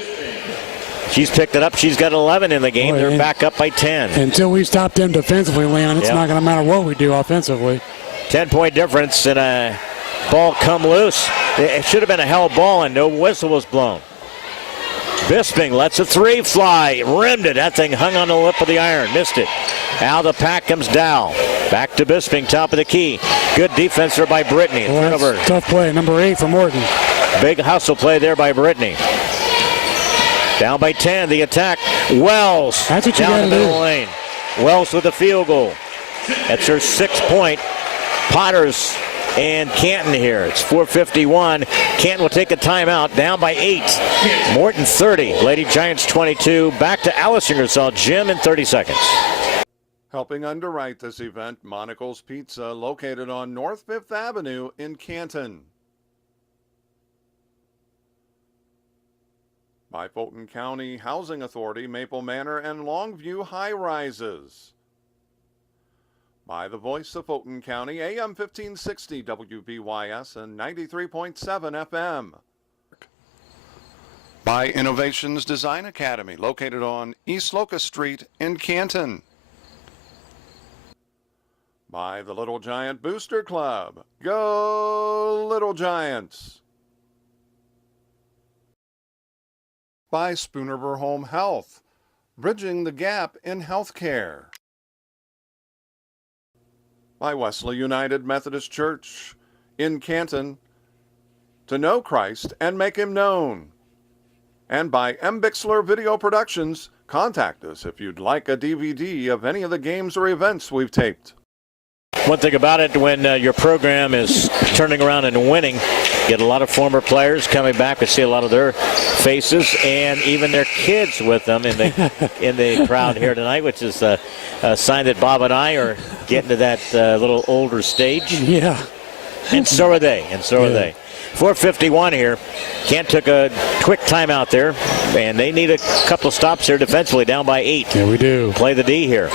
She's picked it up. She's got 11 in the game. They're back up by 10. Until we stop them defensively, Leon, it's not going to matter what we do offensively. 10-point difference and a ball come loose. It should have been a held ball and no whistle was blown. Bisping lets a 3 fly. Rimmed it. That thing hung on the lip of the iron. Missed it. Out of the pack comes Dow. Back to Bisping, top of the key. Good defense there by Brittany. Well, tough play. Number 8 for Morton. Big hustle play there by Brittany. Down by 10, the attack. Wells. That's what you got to do. Down the middle lane. Wells with the field goal. That's her 6-point. Potters and Canton here. It's 4:51. Canton will take a timeout. Down by 8. Morton 30. Lady Giants 22. Back to Alice Ingersoll Gym in 30 seconds. Helping underwrite this event, Monocle's Pizza, located on North 5th Avenue in Canton. By Fulton County Housing Authority, Maple Manor, and Longview High Rises. By the voice of Fulton County, AM 1560 WBYS and 93.7 FM. By Innovations Design Academy, located on East Locust Street in Canton. By the Little Giant Booster Club. Go Little Giants! By Spoonerver Home Health, bridging the gap in healthcare. By Wesley United Methodist Church in Canton, to know Christ and make him known. And by M. Bixler Video Productions, contact us if you'd like a DVD of any of the games or events we've taped. One thing about it, when your program is turning around and winning, get a lot of former players coming back. We see a lot of their faces and even their kids with them in the crowd here tonight, which is a sign that Bob and I are getting to that little older stage. Yeah. And so are they. And so are they. 4:51 here. Kent took a quick timeout there, and they need a couple of stops here defensively, down by 8. Yeah, we do. Play the D here.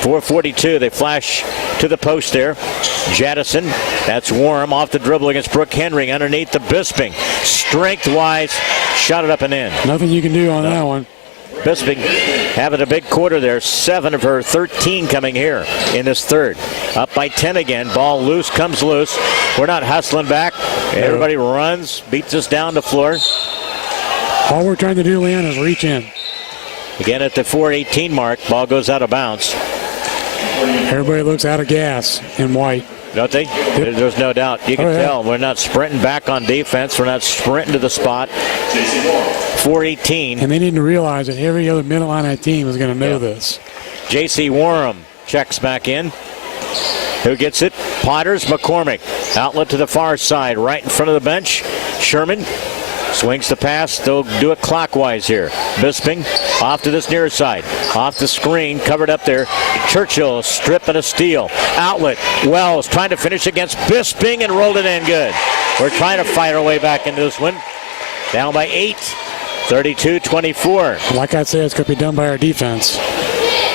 4:42, they flash to the post there. Jettison, that's Warm off the dribble against Brooke Henry underneath the Bisping. Strength-wise, shot it up and in. Nothing you can do on that one. Bisping having a big quarter there. 7 of her 13 coming here in this third. Up by 10 again. Ball loose, comes loose. We're not hustling back. Everybody runs, beats us down the floor. All we're trying to do, Leon, is reach in. Again at the 4:18 mark, ball goes out of bounds. Everybody looks out of gas in white. Don't they? There's no doubt. You can tell. We're not sprinting back on defense. We're not sprinting to the spot. 4:18. And they need to realize that every other Mid-Illini team is going to know this. J.C. Warham checks back in. Who gets it? Potters, McCormick. Outlet to the far side, right in front of the bench. Sherman swings the pass. They'll do it clockwise here. Bisping off to this near side. Off the screen, covered up there. Churchill, a strip and a steal. Outlet. Wells trying to finish against Bisping and rolled it in good. We're trying to fight our way back into this one. Down by 8. 32-24. Like I said, it's going to be done by our defense.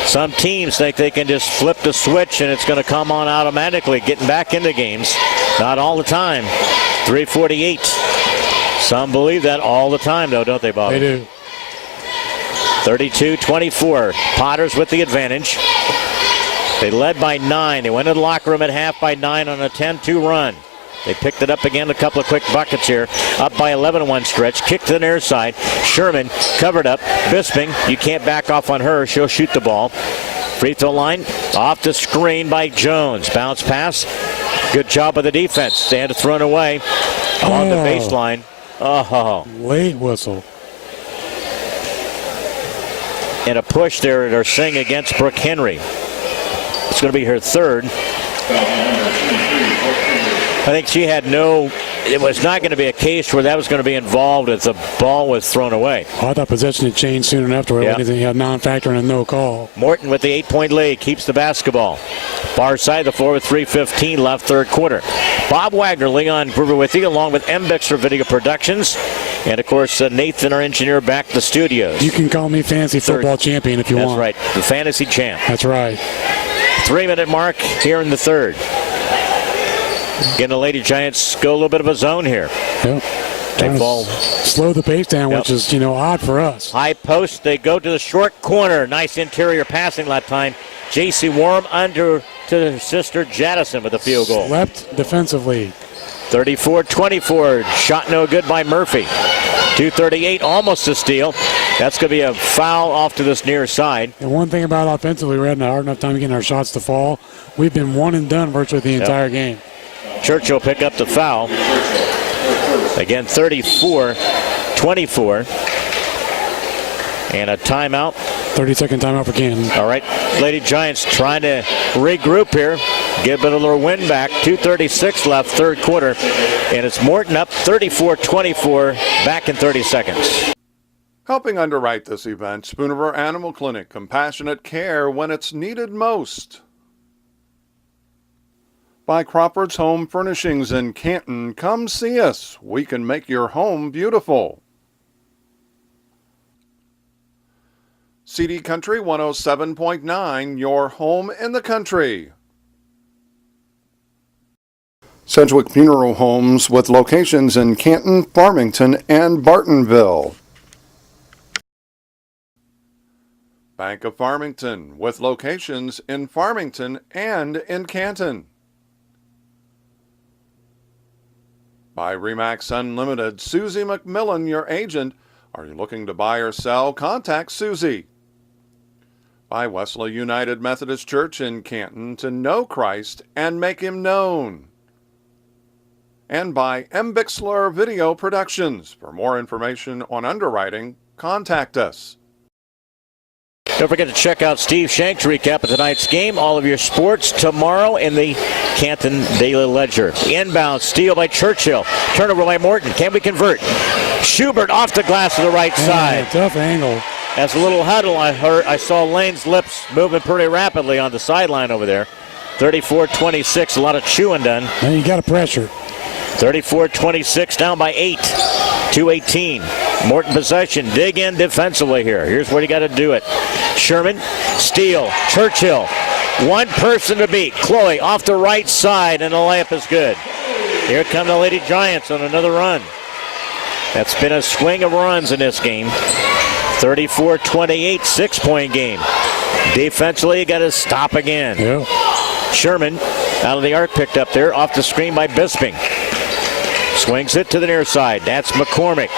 Some teams think they can just flip the switch and it's going to come on automatically, getting back into games. Not all the time. 3:48. Some believe that all the time, though, don't they, Bob? They do. 32-24. Potters with the advantage. They led by 9. They went to the locker room at half by 9 on a 10-2 run. They picked it up again, a couple of quick buckets here. Up by 11 in one stretch. Kick to the near side. Sherman covered up. Bisping, you can't back off on her. She'll shoot the ball. Free throw line. Off the screen by Jones. Bounce pass. Good job of the defense. They had to throw it away along the baseline. Oh. Late whistle. And a push there they're saying against Brooke Henry. It's going to be her third. I think she had it was not going to be a case where that was going to be involved if the ball was thrown away. I thought possession had changed soon after. Yeah. Anything had non-factor and a no call. Morton with the 8-point lead keeps the basketball. Far side of the floor with 3:15 left, third quarter. Bob Wagner, Leon Groover with you, along with M. Bixler Video Productions. And, of course, Nathan, our engineer, back to the studios. You can call me fantasy football champion if you want. That's right, the fantasy champ. That's right. 3-minute mark here in the third. Again, the Lady Giants go a little bit of a zone here. Yep. They fall. Slow the pace down, which is, odd for us. High post. They go to the short corner. Nice interior passing that time. J.C. Warm under to her sister Jaddison with a field goal. Slept defensively. 34-24. Shot no good by Murphy. 2:38, almost a steal. That's going to be a foul off to this near side. And one thing about offensively, we're having a hard enough time getting our shots to fall. We've been one and done virtually the entire game. Churchill pick up the foul. Again, 34-24. And a timeout. 30-second timeout for Canton. All right, Lady Giants trying to regroup here. Give it a little wind back. 2:36 left, third quarter. And it's Morton up 34-24, back in 30 seconds. Helping underwrite this event, Spooniver Animal Clinic, compassionate care when it's needed most. By Crawford's Home Furnishings in Canton, come see us. We can make your home beautiful. CD Country 107.9, your home in the country. Sedgwick Funeral Homes with locations in Canton, Farmington, and Bartonville. Bank of Farmington with locations in Farmington and in Canton. By Remax Unlimited, Susie McMillan, your agent. Are you looking to buy or sell? Contact Susie. By Wesley United Methodist Church in Canton, to know Christ and make him known. And by M. Bixler Video Productions. For more information on underwriting, contact us. Don't forget to check out Steve Shank's recap of tonight's game. All of your sports tomorrow in the Canton Daily Ledger. Inbound steal by Churchill. Turnover by Morton. Can we convert? Schubert off the glass to the right side. Tough angle. As a little huddle, I saw Lane's lips moving pretty rapidly on the sideline over there. 34-26, a lot of chewing done. And you got to pressure. 34-26, down by 8. 2:18. Morton possession. Dig in defensively here. Here's where you got to do it. Sherman, steal. Churchill. One person to beat. Chloe off the right side, and the layup is good. Here come the Lady Giants on another run. That's been a swing of runs in this game. 34-28, 6-point game. Defensively, you got to stop again. Yeah. Sherman out of the arc, picked up there, off the screen by Bisping. Swings it to the near side. That's McCormick.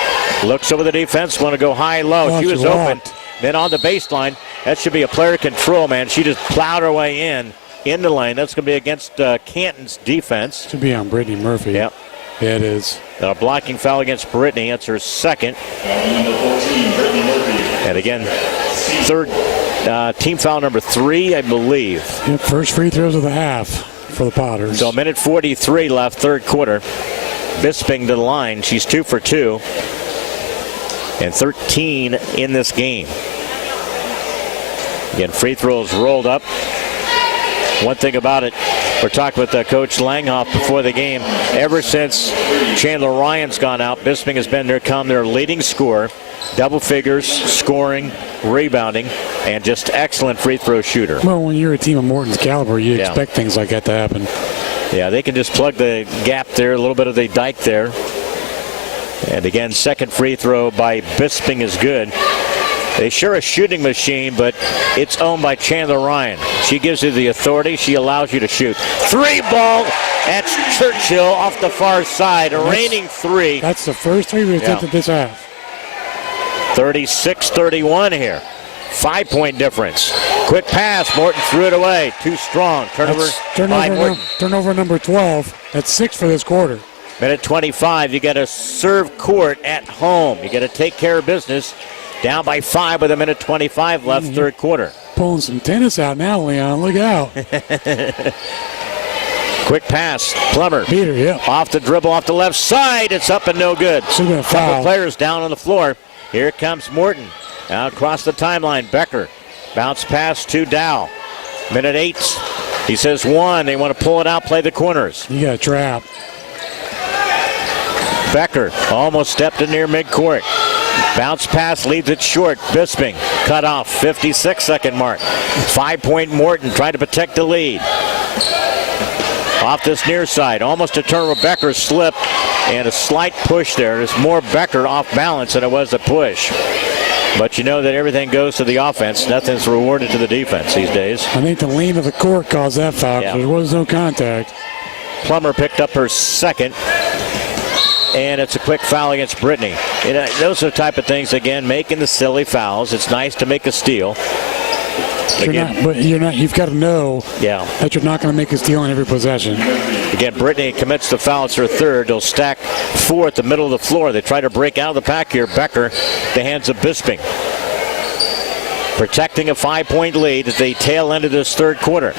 Looks over the defense, want to go high-low. Oh, she was open. Then on the baseline, that should be a player control, man. She just plowed her way in the lane. That's going to be against Canton's defense. Should be on Brittany Murphy. Yep. Yeah, it is. A blocking foul against Brittany. That's her second. And again, third team foul number 3, I believe. Yep, first free throws of the half for the Potters. So a minute 43 left, third quarter. Bisping to the line. She's 2 for 2. And 13 in this game. Again, free throws rolled up. One thing about it, We're talking with Coach Langhoff before the game. Ever since Chandler Ryan's gone out, Bisping has been their leading scorer, double figures, scoring, rebounding, and just excellent free throw shooter. Well, when you're a team of Morton's caliber, you expect things like that to happen. Yeah, they can just plug the gap there, a little bit of the dike there. And again, second free throw by Bisping is good. They sure a shooting machine, but it's owned by Chandler Ryan. She gives you the authority. She allows you to shoot. Three ball. That's Churchill off the far side. A reigning three. That's the first three we've attempted this half. 36-31 here. 5-point difference. Quick pass. Morton threw it away. Too strong. Turnover number 12. That's 6 for this quarter. Minute 25. You got to serve court at home. You got to take care of business. Down by 5 with a minute 25 left, third quarter. Pulling some tennis out now, Leon. Look out. Quick pass. Plummer. Beat her, yeah. Off the dribble, off the left side. It's up and no good. Couple players down on the floor. Here comes Morton. Out across the timeline. Becker. Bounce pass to Dow. Minute 8. He says 1. They want to pull it out, play the corners. You got a trap. Becker almost stepped in near midcourt. Bounce pass leaves it short. Bisping cut off. 56-second mark. 5-point Morton trying to protect the lead. Off this near side. Almost a turnover. Becker slip and a slight push there. There's more Becker off balance than it was a push. But you know that everything goes to the offense. Nothing's rewarded to the defense these days. I think the lean of the court caused that foul. Yeah. There was no contact. Plummer picked up her second. And it's a quick foul against Brittany. Those are the type of things, again, making the silly fouls. It's nice to make a steal. You've got to know that you're not going to make a steal in every possession. Again, Brittany commits the foul. It's her third. They'll stack 4 at the middle of the floor. They try to break out of the pack here. Becker, the hands of Bisping. Protecting a 5-point lead at the tail end of this third quarter.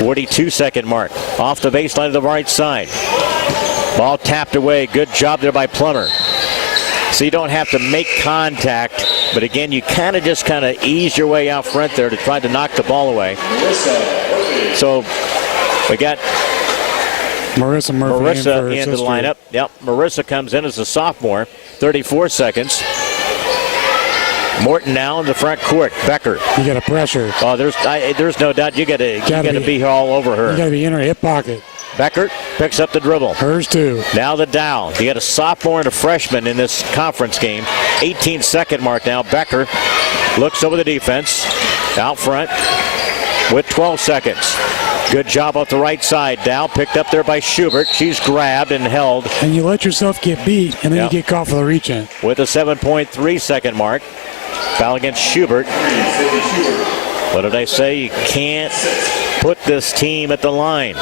42-second mark. Off the baseline of the right side. Ball tapped away. Good job there by Plummer. So you don't have to make contact, but again, you kind of ease your way out front there to try to knock the ball away. So we got Marissa Murphy in the lineup. Yep, Marissa comes in as a sophomore. 34 seconds. Morton now in the front court. Becker. You got to pressure. Oh, there's no doubt. You got to be all over her. You got to be in her hip pocket. Becker picks up the dribble. Hers too. Now the Dow. You got a sophomore and a freshman in this conference game. 18-second mark now. Becker looks over the defense. Out front with 12 seconds. Good job off the right side. Dow picked up there by Schubert. She's grabbed and held. And you let yourself get beat, and then you get caught for the reach-in. With a 7.3-second mark. Foul against Schubert. What did I say? You can't put this team at the line.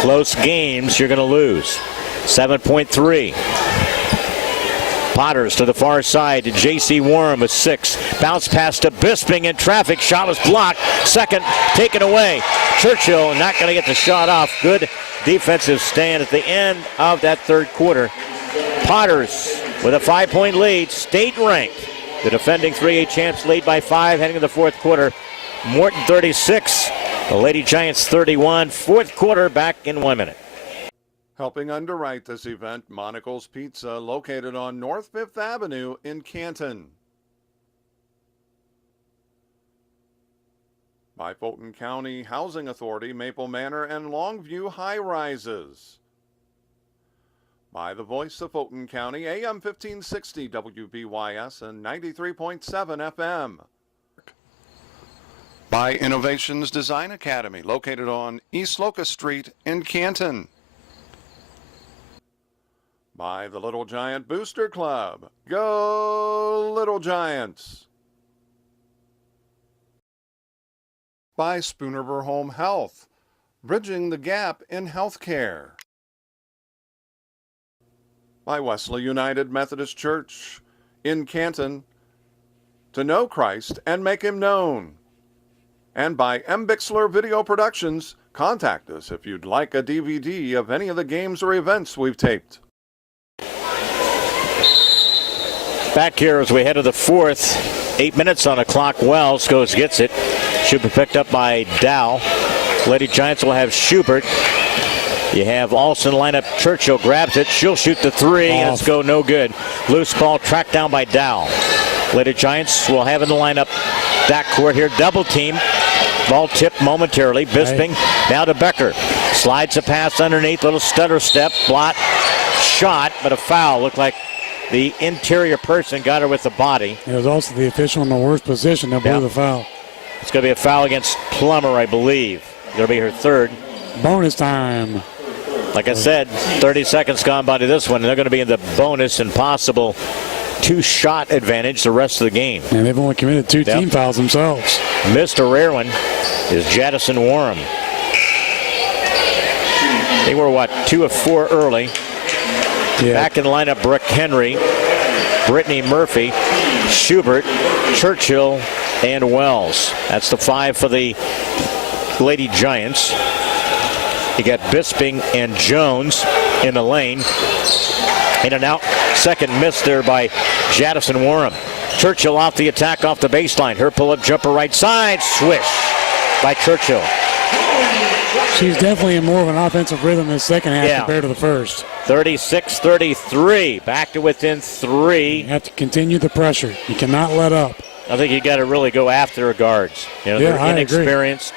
Close games, you're going to lose. 7.3. Potters to the far side to J.C. Warren with 6. Bounce pass to Bisping in traffic. Shot was blocked. Second taken away. Churchill not going to get the shot off. Good defensive stand at the end of that third quarter. Potters with a 5-point lead. State ranked. The defending 3A champs lead by 5 heading to the fourth quarter. Morton 36. The Lady Giants 31. Fourth quarter back in 1 minute. Helping underwrite this event, Monocle's Pizza, located on North 5th Avenue in Canton. By Fulton County Housing Authority, Maple Manor, and Longview High Rises. By the voice of Fulton County, AM 1560 WBYS and 93.7 FM. By Innovations Design Academy, located on East Locust Street in Canton. By the Little Giant Booster Club. Go Little Giants! By Spoonerver Home Health, bridging the gap in healthcare. By Wesley United Methodist Church in Canton, to know Christ and make him known. And by M. Bixler Video Productions, contact us if you'd like a DVD of any of the games or events we've taped. Back here as we head to the fourth. 8 minutes on the clock. Wells gets it. Should be picked up by Dow. Lady Giants will have Schubert. You have Olsen line up. Churchill grabs it. She'll shoot the three. And it's go no good. Loose ball tracked down by Dow. Lady Giants will have in the lineup backcourt here. Double team. Ball tipped momentarily. Bisping now to Becker. Slides a pass underneath. Little stutter step. Blot. Shot, but a foul. Looked like the interior person got her with the body. It was also the official in the worst position that blew the foul. It's going to be a foul against Plummer, I believe. It'll be her third. Bonus time. Like I said, 30 seconds gone by to this one, and they're going to be in the bonus and possible two-shot advantage the rest of the game. And they've only committed two team fouls themselves. Missed a rare one is Jadison Warham. They were, 2 of 4 early. Yeah. Back in the lineup, Brooke Henry, Brittany Murphy, Schubert, Churchill, and Wells. That's the 5 for the Lady Giants. You got Bisping and Jones in the lane. In and out. Second miss there by Jadison Warham. Churchill off the attack off the baseline. Her pull-up jumper right side. Swish by Churchill. She's definitely in more of an offensive rhythm in the second half compared to the first. 36-33. Back to within 3. You have to continue the pressure. You cannot let up. I think you got to really go after her guards. They're inexperienced.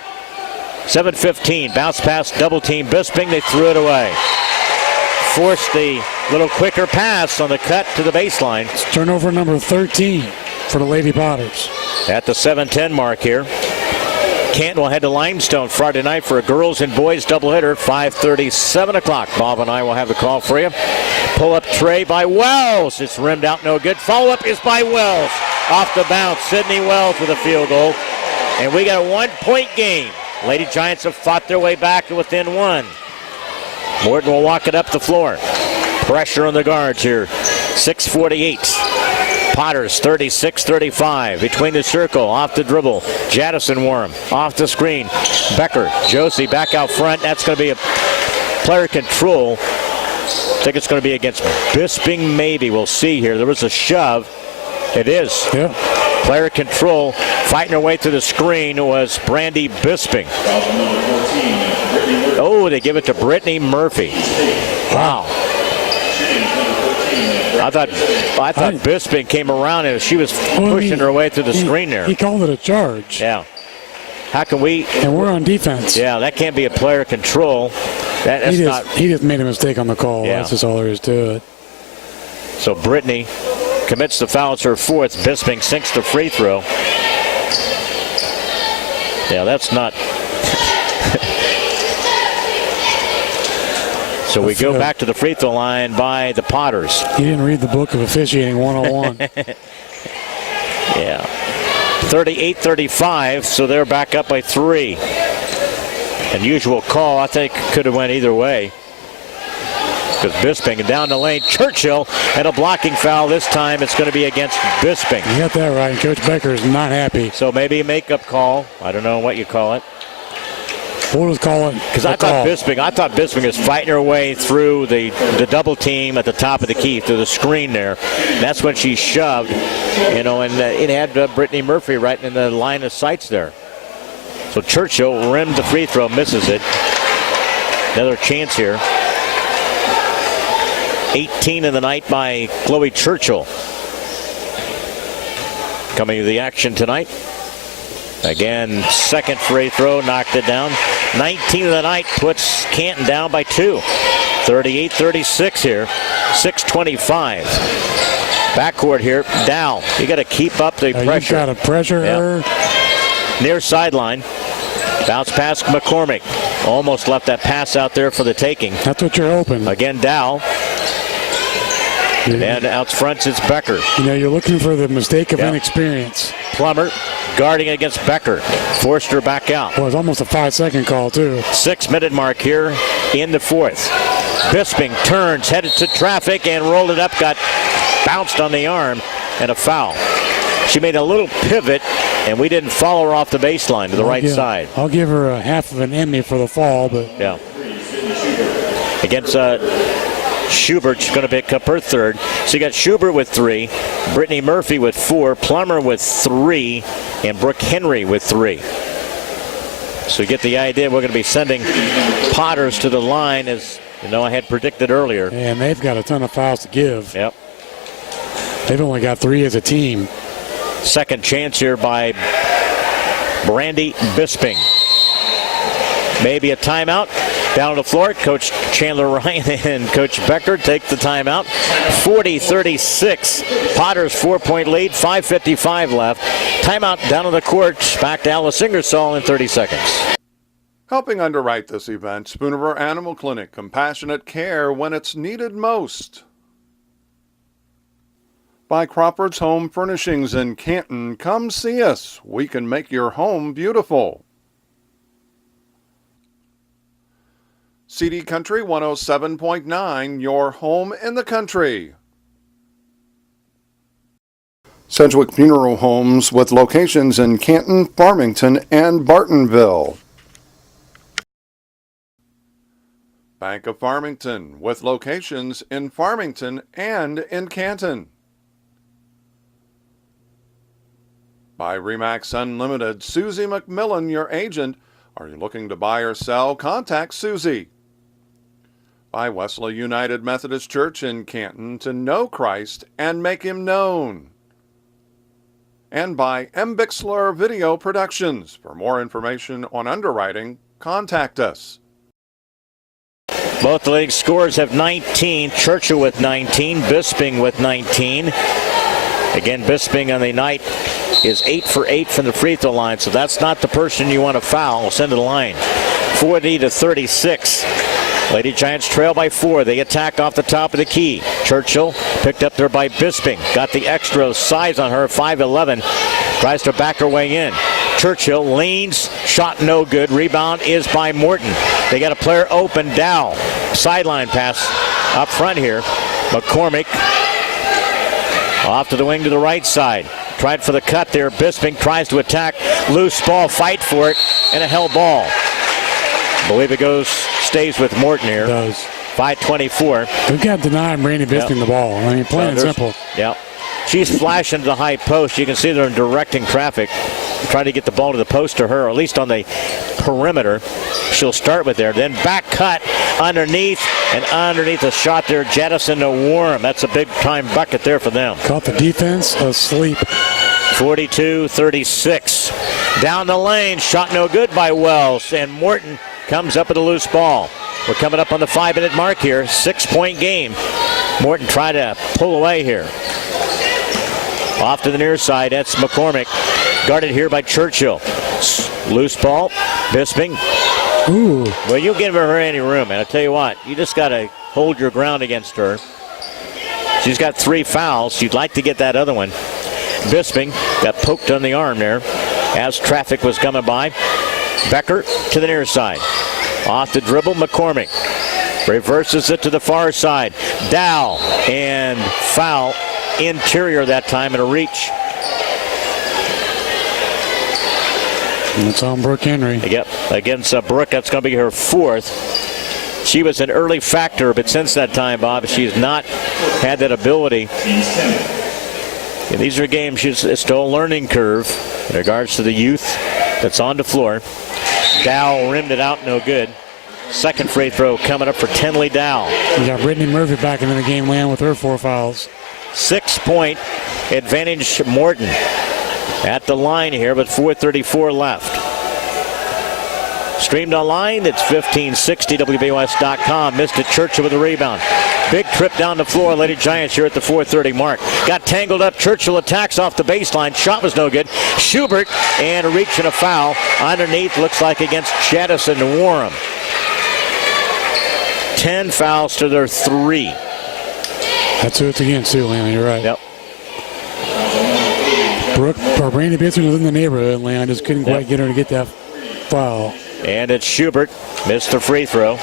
7:15. Bounce pass, double team. Bisping, they threw it away. Forced the little quicker pass on the cut to the baseline. It's turnover number 13 for the Lady Potters. At the 7:10 mark here. Canton will head to Limestone Friday night for a girls and boys doubleheader. 5:30, 7 o'clock. Bob and I will have the call for you. Pull-up tray by Wells. It's rimmed out, no good. Follow-up is by Wells. Off the bounce, Sydney Wells with a field goal. And we got a one-point game. Lady Giants have fought their way back to within 1. Morton will walk it up the floor. Pressure on the guards here. 6:48. Potters 36-35. Between the circle, off the dribble. Jadison Warham off the screen. Becker, Josie back out front. That's going to be a player control. I think it's going to be against Bisping, maybe. We'll see here. There was a shove. It is. Yeah. Player control. Fighting her way to the screen was Brandy Bisping. Oh, they give it to Brittany Murphy. Wow. I thought Bisping came around and she was pushing her way through the screen there. He called it a charge. Yeah. How can we? And we're on defense. Yeah, that can't be a player control. He just made a mistake on the call. Yeah. That's just all there is to it. So Brittany commits the foul. It's her 4th. Bisping sinks the free throw. Yeah, that's not. So we go back to the free throw line by the Potters. He didn't read the book of officiating 101. Yeah. 38-35, so they're back up by 3. Unusual call. I think could have went either way. Because Bisping down the lane. Churchill and a blocking foul. This time it's going to be against Bisping. You got that right. Coach Becker is not happy. So maybe a makeup call. I don't know what you call it. We'll just call it. Because I thought Bisping was fighting her way through the double team at the top of the key, through the screen there. That's when she shoved, and it had Brittany Murphy right in the line of sights there. So Churchill rimmed the free throw, misses it. Another chance here. 18 in the night by Chloe Churchill. Coming to the action tonight. Again, second free throw, knocked it down. 19 of the night puts Canton down by 2. 38-36 here. 6:25. Backcourt here. Dow, you got to keep up the pressure. You got to pressure her. Near sideline. Bounce pass McCormick. Almost left that pass out there for the taking. That's what you're hoping. Again, Dow. And out front is Becker. You're looking for the mistake of inexperience. Plummer guarding against Becker. Forced her back out. Well, it's almost a 5-second call, too. 6-minute mark here in the 4th. Bisping turns, headed to traffic, and rolled it up. Got bounced on the arm, and a foul. She made a little pivot, and we didn't follow her off the baseline to the right side. I'll give her a half of an Emmy for the fall, but... Yeah. Against Schubert's going to pick up her 3rd. So you got Schubert with 3, Brittany Murphy with 4, Plummer with 3, and Brooke Henry with 3. So you get the idea we're going to be sending Potters to the line, as you know I had predicted earlier. And they've got a ton of fouls to give. Yep. They've only got 3 as a team. Second chance here by Brandy Bisping. Maybe a timeout. Down on the floor, Coach Chandler Ryan and Coach Becker take the timeout. 40-36. Potters 4-point lead, 5:55 left. Timeout down on the court. Back to Alice Ingersoll in 30 seconds. Helping underwrite this event, Spooniver Animal Clinic, compassionate care when it's needed most. By Crawford's Home Furnishings in Canton, come see us. We can make your home beautiful. CD Country 107.9, your home in the country. Sedgwick Funeral Homes with locations in Canton, Farmington, and Bartonville. Bank of Farmington with locations in Farmington and in Canton. By Remax Unlimited, Susie McMillan, your agent. Are you looking to buy or sell? Contact Susie. By Wesley United Methodist Church in Canton, to know Christ and make him known. And by M. Bixler Video Productions. For more information on underwriting, contact us. Both league scores have 19. Churchill with 19, Bisping with 19. Again, Bisping on the night is 8 for 8 from the free throw line, so that's not the person you want to foul. Send to the line. 40-36. Lady Giants trail by 4. They attack off the top of the key. Churchill picked up there by Bisping. Got the extra size on her, 5'11". Tries to back her way in. Churchill leans, shot no good. Rebound is by Morton. They got a player open, Dow. Sideline pass up front here. McCormick off to the wing to the right side. Tried for the cut there. Bisping tries to attack. Loose ball, fight for it, and a held ball. I believe it stays with Morton here. It does. 5:24. We've got to deny Brandy Bisping the ball. I mean, plain and simple. Yep. She's flashing to the high post. You can see they're directing traffic. Trying to get the ball to the post to her, or at least on the perimeter. She'll start with there. Then back cut underneath, and underneath the shot there, jettison to Warren. That's a big-time bucket there for them. Caught the defense asleep. 42-36. Down the lane, shot no good by Wells, and Morton comes up with a loose ball. We're coming up on the 5-minute mark here. 6-point game. Morton tried to pull away here. Off to the near side, that's McCormick. Guarded here by Churchill. Loose ball, Bisping. Ooh. Well, you give her any room, and I'll tell you what, you just got to hold your ground against her. She's got 3 fouls. You'd like to get that other one. Bisping got poked on the arm there as traffic was coming by. Becker to the near side. Off the dribble, McCormick. Reverses it to the far side. Dow, and foul. Interior that time, and a reach. And it's on Brooke Henry. Yep, against Brooke, that's going to be her 4th. She was an early factor, but since that time, Bob, she's not had that ability. And these are games, it's still a learning curve in regards to the youth that's on the floor. Dow rimmed it out, no good. Second free throw coming up for Tenley Dow. You got Brittany Murphy back into the game, land with her 4 fouls. 6-point advantage, Morton at the line here, but 4:34 left. Streamed online, it's 1560 WBOS.com. Missed it, Churchill with a rebound. Big trip down the floor, Lady Giants here at the 4:30 mark. Got tangled up, Churchill attacks off the baseline. Shot was no good. Schubert, and a reach and a foul. Underneath, looks like against Jettison and Warren. 10 fouls to their 3. That's who it's against, too, Leon. You're right. Yep. Brandy Bisping was in the neighborhood, Leon. Just couldn't quite get her to get that foul. And it's Schubert. Missed the free throw.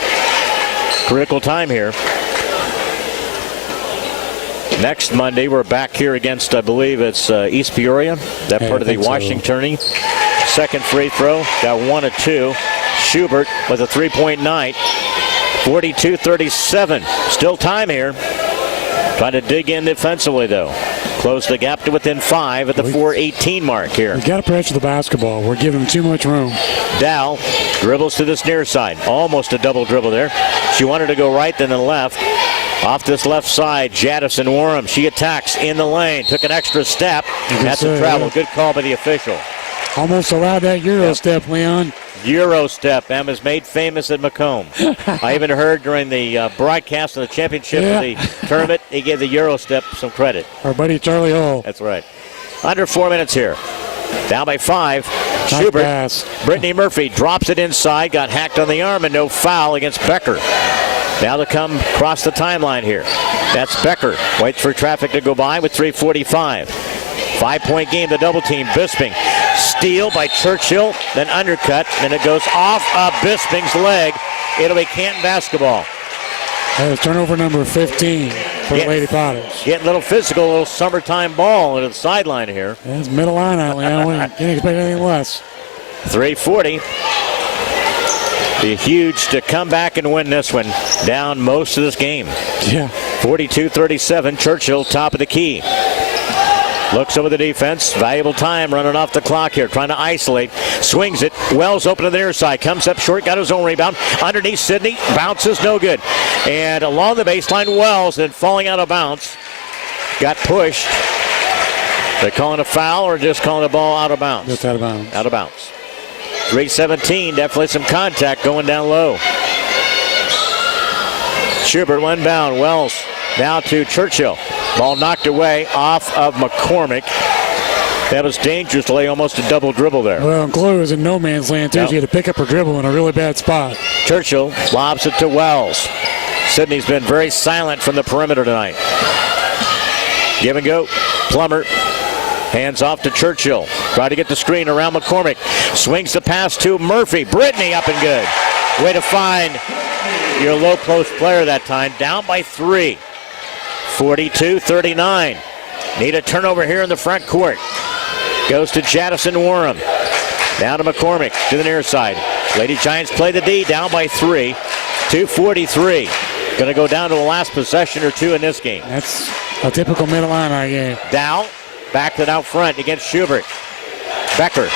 Critical time here. Next Monday, we're back here against, I believe it's East Peoria. That part of the Washington tourney. Second free throw. Got 1 of 2. Schubert with a 3-point night. 42-37. Still time here. Trying to dig in defensively, though. Close the gap to within 5 at the 4:18 mark here. We've got to pressure the basketball. We're giving them too much room. Dow dribbles to this near side. Almost a double dribble there. She wanted to go right, then the left. Off this left side, Jadison Warham. She attacks in the lane. Took an extra step. That's a travel. Good call by the official. Almost allowed that Euro step, Leon. Euro step. Emma's made famous at Macomb. I even heard during the broadcast of the championship of the tournament, he gave the Euro step some credit. Our buddy Charlie Hall. That's right. Under 4 minutes here. Down by 5. Schubert. Pass. Brittany Murphy drops it inside. Got hacked on the arm and no foul against Becker. Now to come across the timeline here. That's Becker. Waits for traffic to go by with 3:45. 5-point game, the double team. Bisping. Steal by Churchill, then undercut, and it goes off of Bisping's leg. It'll be Canton basketball. That was turnover number 15 for Lady Potters. Getting a little physical, a little summertime ball to the sideline here. That's Mid-Illini, Leon. Can't expect anything less. 3:40. Be huge to come back and win this one. Down most of this game. Yeah. 42-37. Churchill top of the key. Looks over the defense. Valuable time running off the clock here. Trying to isolate. Swings it. Wells open to the near side. Comes up short. Got his own rebound. Underneath Sidney. Bounces no good. And along the baseline, Wells then falling out of bounds. Got pushed. They're calling a foul or just calling the ball out of bounds? Just out of bounds. Out of bounds. 3:17. Definitely some contact going down low. Schubert one bound. Wells now to Churchill. Ball knocked away off of McCormick. That was dangerous to lay almost a double dribble there. Well, and Chloe was in no man's land, too. Yep. She had to pick up her dribble in a really bad spot. Churchill lobs it to Wells. Sidney's been very silent from the perimeter tonight. Give and go. Plummer. Hands off to Churchill. Try to get the screen around McCormick. Swings the pass to Murphy. Brittany up and good. Way to find your low post player that time. Down by 3. 42-39. Need a turnover here in the front court. Goes to Jadison Warham. Down to McCormick to the near side. Lady Giants play the D. Down by 3. 2:43. Going to go down to a last possession or two in this game. That's a typical Mid-Illini game. Dow backed it out front against Schubert. Becker.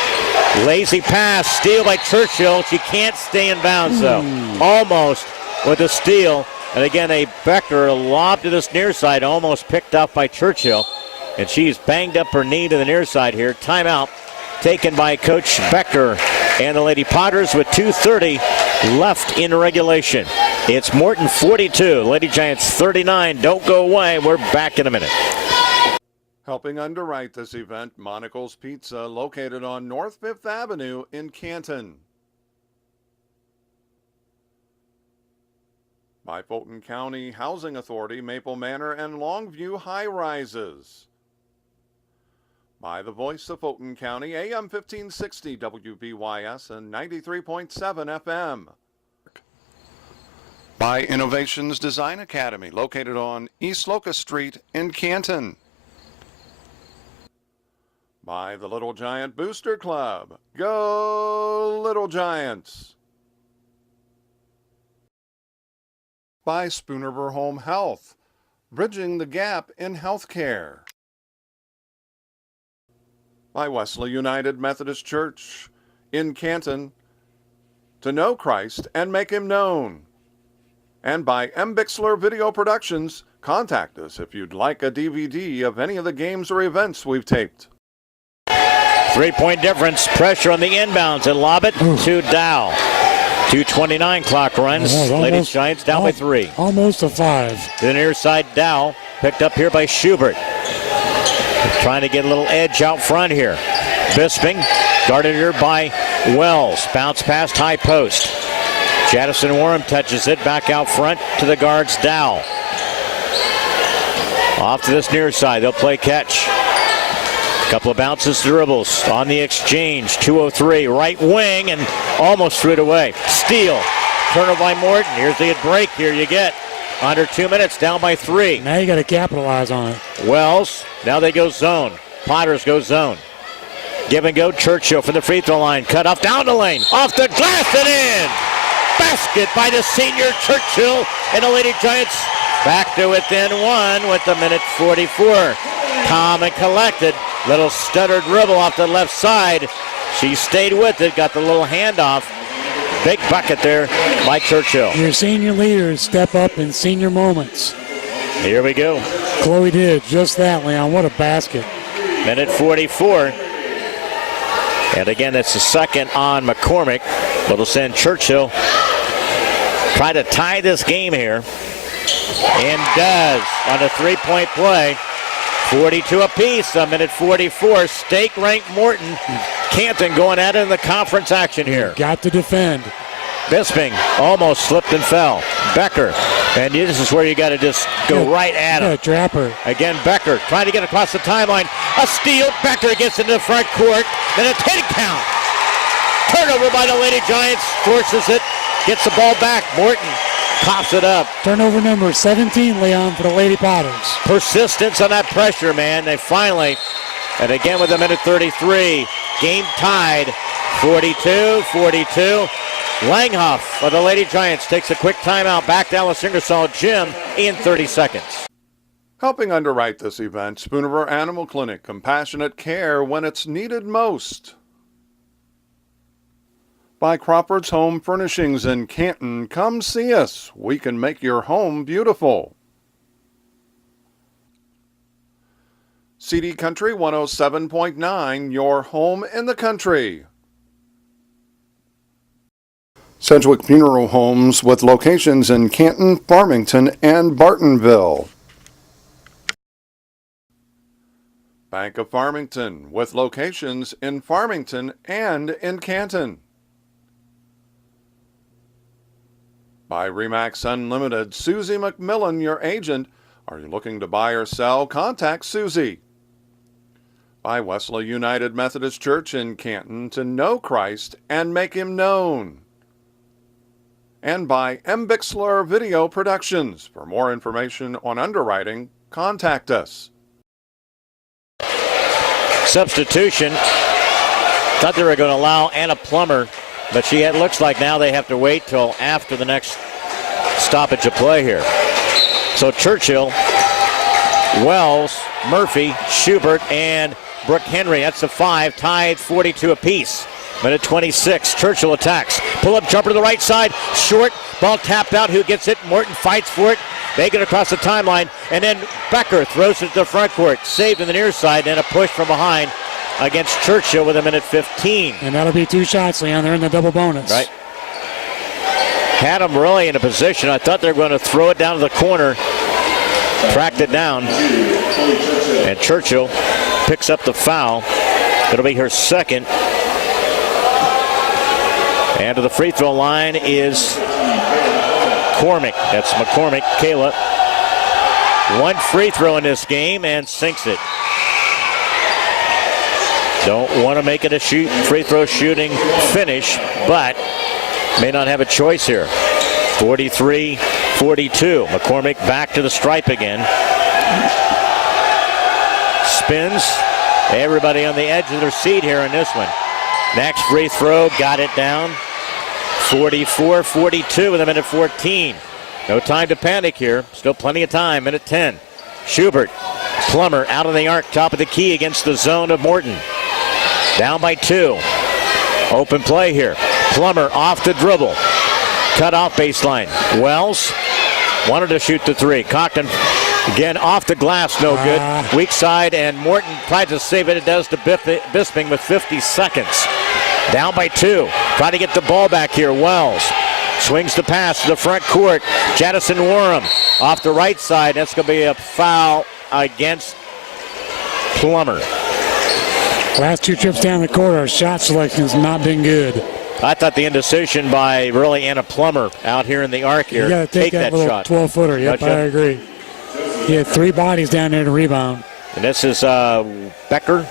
Lazy pass. Steal by Churchill. She can't stay in bounds though. Almost with a steal. And again, a Becker lob to this near side, almost picked up by Churchill. And she's banged up her knee to the near side here. Timeout taken by Coach Becker and the Lady Potters with 2:30 left in regulation. It's Morton 42, Lady Giants 39. Don't go away. We're back in a minute. Helping underwrite this event, Monocle's Pizza, located on North 5th Avenue in Canton. By Fulton County Housing Authority, Maple Manor, and Longview High Rises. By the voice of Fulton County, AM 1560 WBYS and 93.7 FM. By Innovations Design Academy, located on East Locust Street in Canton. By the Little Giant Booster Club. Go Little Giants! By Spoonerver Home Health, bridging the gap in healthcare. By Wesley United Methodist Church in Canton, to know Christ and make him known. And by M. Bixler Video Productions, contact us if you'd like a DVD of any of the games or events we've taped. 3-point difference, pressure on the inbounds and lob it to Dow. 2:29 clock runs. Lady Giants down by 3. Almost a 5. To the near side, Dow picked up here by Schubert. Trying to get a little edge out front here. Bisping guarded here by Wells. Bounce past high post. Jadison Warham touches it back out front to the guards, Dow. Off to this near side. They'll play catch. Couple of bounces, dribbles on the exchange. 2:03, right wing, and almost threw it away. Steal. Turnover by Morton. Here's the break. Here you get. Under 2 minutes, down by 3. Now you got to capitalize on it. Wells. Now they go zone. Potters go zone. Give and go. Churchill from the free throw line. Cut off down the lane. Off the glass and in. Basket by the senior Churchill. And the Lady Giants back to within 1 with the minute 44. calm and collected. Little stutter dribble off the left side. She stayed with it, got the little handoff. Big bucket there by Churchill. Your senior leaders step up in senior moments. Here we go. Chloe did just that, Leon. What a basket. Minute 44. And again, that's the second on McCormick. It'll send Churchill try to tie this game here. And does on a three-point play. 42 apiece, a minute 44. Stake-ranked Morton. Canton going at it in the conference action here. Got to defend. Bisping almost slipped and fell. Becker, and this is where you got to just go right at him. Trap her. Again, Becker trying to get across the timeline. A steal. Becker gets into the front court. Then a 10 count. Turnover by the Lady Giants. Forces it. Gets the ball back. Morton pops it up. Turnover number 17, Leon, for the Lady Potters. Persistence on that pressure, man. They finally, and again with a minute 33, game tied, 42-42. Langhoff of the Lady Giants takes a quick timeout. Back to Alice Ingersoll Gym in 30 seconds. Helping underwrite this event, Spooner Animal Clinic, compassionate care when it's needed most. By Crawford's Home Furnishings in Canton, come see us. We can make your home beautiful. CD Country 107.9, your home in the country. Sedgwick Funeral Homes with locations in Canton, Farmington, and Bartonville. Bank of Farmington with locations in Farmington and in Canton. By Remax Unlimited, Susie McMillan, your agent. Are you looking to buy or sell? Contact Susie. By Wesley United Methodist Church in Canton, to know Christ and make him known. And by M. Bixler Video Productions. For more information on underwriting, contact us. Substitution. Thought they were going to allow Anna Plummer, but looks like now they have to wait till after the next stoppage of play here. So Churchill, Wells, Murphy, Schubert, and Brooke Henry. That's the five, tied 42 apiece. Minute 26, Churchill attacks. Pull-up jumper to the right side, short, ball tapped out. Who gets it? Morton fights for it. They get across the timeline, and then Becker throws it to the front court. Saved in the near side, and a push from behind against Churchill with a minute 15. And that'll be two shots, Leon. They're in the double bonus. Right. Had them really in a position. I thought they were going to throw it down to the corner. Tracked it down. And Churchill picks up the foul. It'll be her second. And to the free throw line is McCormick. That's McCormick, Kayla. One free throw in this game and sinks it. Don't want to make it a free throw shooting finish, but may not have a choice here. 43-42. McCormick back to the stripe again. Spins. Everybody on the edge of their seat here in this one. Next free throw, got it down. 44-42 with a minute 14. No time to panic here. Still plenty of time. Minute 10. Schubert. Plummer out of the arc, top of the key against the zone of Morton. Down by 2. Open play here. Plummer off the dribble. Cut off baseline. Wells wanted to shoot the three. Cockton again off the glass, no good. Weak side, and Morton tried to save it. It does to Bisping with 50 seconds. Down by 2. Try to get the ball back here. Wells swings the pass to the front court. Jadison Warham off the right side. That's going to be a foul against Plummer. Last two trips down the court, our shot selection has not been good. I thought the indecision by really Anna Plummer out here in the arc here. You got to take that little shot. 12-footer. Yep, I agree. He had 3 bodies down there to rebound. And this is Becker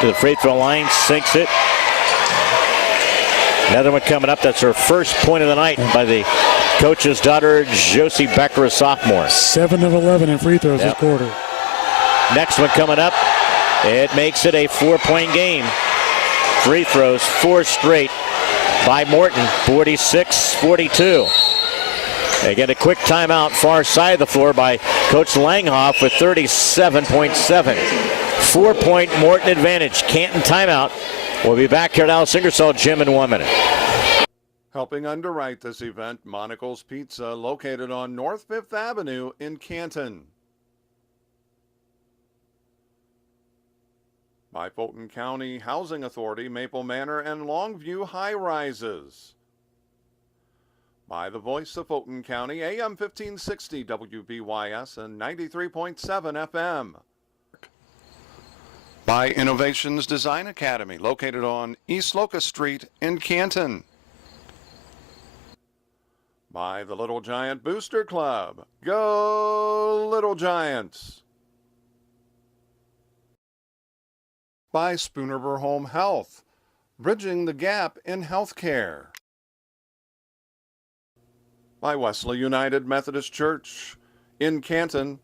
to the free throw line, sinks it. Another one coming up. That's her first point of the night by the coach's daughter, Josie Becker, a sophomore. 7 of 11 in free throws this quarter. Next one coming up. It makes it a 4-point game. Free throws, 4 straight by Morton, 46-42. They get a quick timeout far side of the floor by Coach Langhoff with 37.7. 4-point Morton advantage. Canton timeout. We'll be back here at Alice Ingersoll Gym in 1 minute. Helping underwrite this event, Monocle's Pizza, located on North 5th Avenue in Canton. By Fulton County Housing Authority, Maple Manor and Longview High Rises. By the Voice of Fulton County, AM 1560 WBYS and 93.7 FM. By Innovations Design Academy, located on East Locust Street in Canton. By the Little Giant Booster Club. Go Little Giants! By Spoonerver Home Health, bridging the gap in healthcare. By Wesley United Methodist Church in Canton,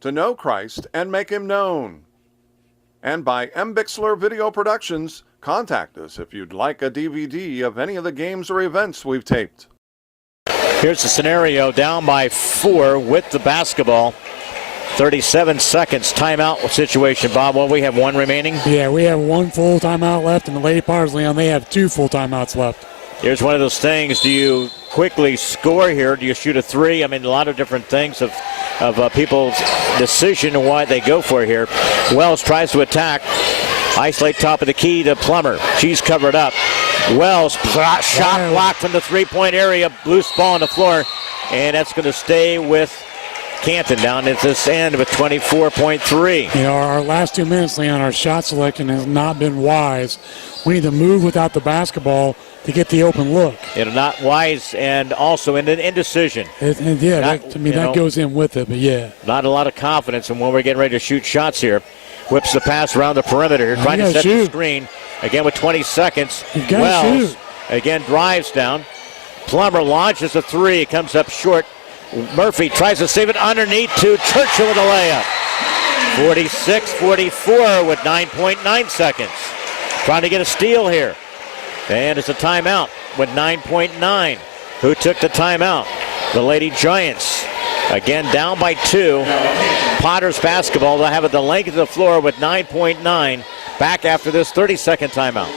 to know Christ and make him known. And by M. Bixler Video Productions, contact us if you'd like a DVD of any of the games or events we've taped. Here's the scenario, down by 4 with the basketball. 37 seconds timeout situation, Bob. Well, we have one remaining. Yeah, we have one full timeout left, and the Lady Potters, Leon, they have 2 full timeouts left. Here's one of those things. Do you quickly score here? Do you shoot a 3? I mean, a lot of different things of people's decision and why they go for it here. Wells tries to attack. Isolate top of the key to Plummer. She's covered up. Wells, shot blocked from the three-point area. Loose ball on the floor, and that's going to stay with Canton down at this end with 24.3. You know, our last 2 minutes, Leon, our shot selection has not been wise. We need to move without the basketball to get the open look. It's not wise, and also in an indecision. That goes in with it, but yeah. Not a lot of confidence in when we're getting ready to shoot shots here. Whips the pass around the perimeter, trying to set the screen. Again with 20 seconds. Wells again drives down. Plummer launches a 3. It comes up short. Murphy tries to save it underneath to Churchill with a layup. 46-44 with 9.9 seconds. Trying to get a steal here. And it's a timeout with 9.9. Who took the timeout? The Lady Giants. Again, down by 2. Potters basketball. They'll have it the length of the floor with 9.9. Back after this 30-second timeout.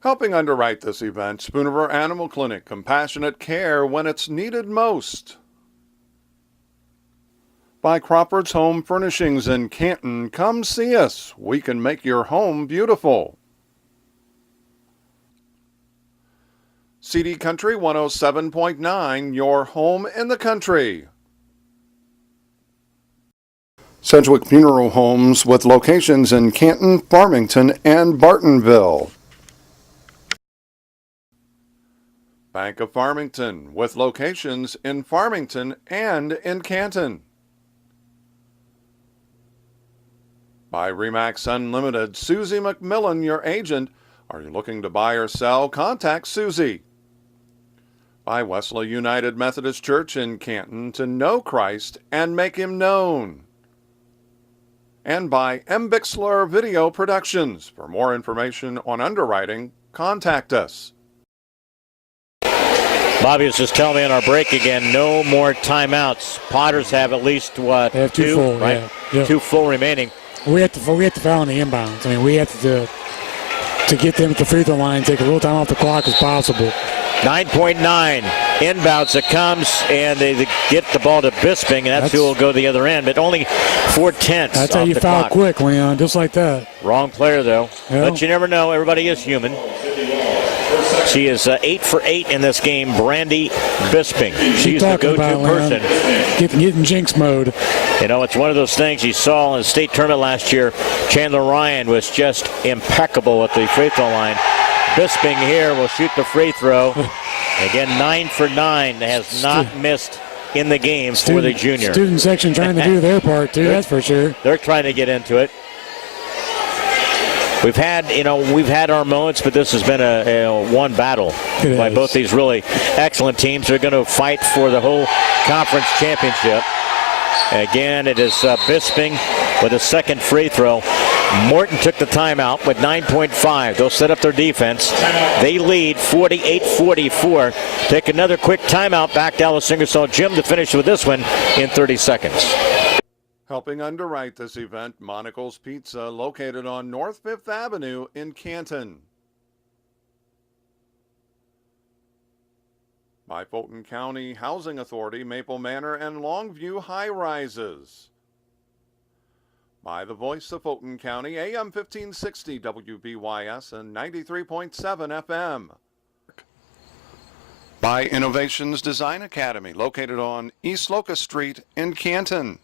Helping underwrite this event, Spoonerver Animal Clinic, compassionate care when it's needed most. By Crawford's Home Furnishings in Canton, come see us. We can make your home beautiful. CD Country 107.9, your home in the country. Sedgwick Funeral Homes with locations in Canton, Farmington, and Bartonville. Bank of Farmington with locations in Farmington and in Canton. By Remax Unlimited, Susie McMillan, your agent. Are you looking to buy or sell? Contact Susie. By Wesley United Methodist Church in Canton, to know Christ and make him known. And by M. Bixler Video Productions. For more information on underwriting, contact us. Bobby was just telling me on our break again, no more timeouts. Potters have at least, what, they have 2 full, right? Yeah. 2 full remaining. We have to foul on the inbounds. I mean, we have to get them at the free throw line, take a little time off the clock as possible. 9.9 inbounds it comes, and they get the ball to Bisping, and that's who will go the other end, but only 4/10. That's how you foul quick, Leon, just like that. Wrong player, though. Yeah. But you never know. Everybody is human. She is 8 for 8 in this game, Brandy Bisping. She's the go-to person. Getting jinx mode. You know, it's one of those things you saw in the state tournament last year. Chandler Ryan was just impeccable at the free throw line. Bisping here will shoot the free throw. Again, 9 for 9. Has not missed in the game for the junior. Student section trying to do their part, too, that's for sure. They're trying to get into it. We've had our moments, but this has been a one battle by both these really excellent teams. They're going to fight for the whole conference championship. Again, it is Bisping with a second free throw. Morton took the timeout with 9.5. They'll set up their defense. They lead 48-44. Take another quick timeout back to Alice Ingersoll Gym to finish with this one in 30 seconds. Helping underwrite this event, Monocle's Pizza, located on North 5th Avenue in Canton. By Fulton County Housing Authority, Maple Manor and Longview High Rises. By the voice of Fulton County, AM 1560 WBYS and 93.7 FM. By Innovations Design Academy, located on East Locust Street in Canton.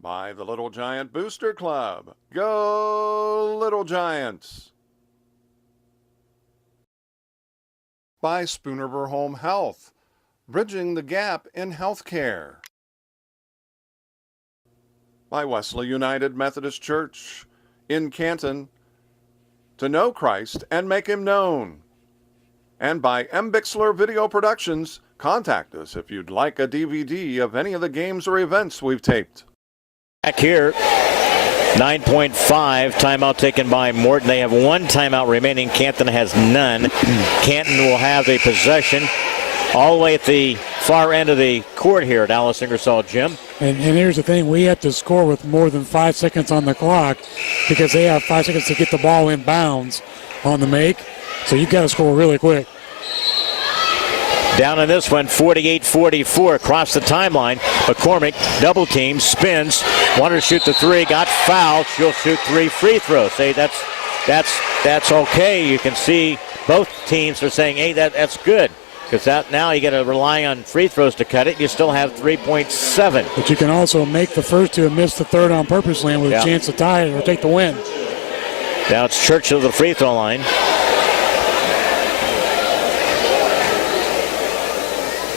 By the Little Giant Booster Club. Go Little Giants! By Spoonerver Home Health, bridging the gap in healthcare. By Wesley United Methodist Church in Canton, to know Christ and make him known. And by M. Bixler Video Productions, contact us if you'd like a DVD of any of the games or events we've taped. Back here, 9.5, timeout taken by Morton. They have one timeout remaining. Canton has none. Canton will have a possession all the way at the far end of the court here at Alice Ingersoll Gym. And here's the thing, we have to score with more than 5 seconds on the clock because they have 5 seconds to get the ball in bounds on the make. So you've got to score really quick. Down in this one, 48-44 across the timeline. McCormick double team, spins, wanted to shoot the three, got fouled. She'll shoot 3 free throws. Say that's okay. You can see both teams are saying, hey, that's good. Because now you got to rely on free throws to cut it. You still have 3.7. But you can also make the first two and miss the third on purpose, and with a chance to tie it or take the win. Now it's Churchill to the free throw line.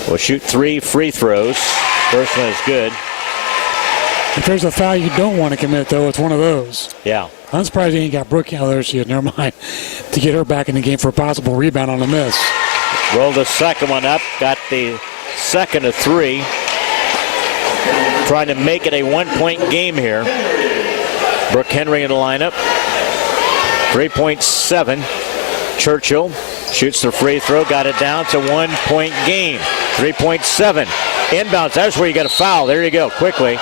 We'll shoot 3 free throws. First one is good. If there's a foul you don't want to commit, though, it's one of those. Yeah. I'm surprised he ain't got Brooke. Oh, there she is. Never mind. To get her back in the game for a possible rebound on a miss. Rolled the second one up. Got the second of 3. Trying to make it a 1-point game here. Brooke Henry in the lineup. 3.7. Churchill shoots the free throw. Got it down. It's a 1-point game. 3.7. Inbounds. That's where you got a foul. There you go. Quickly.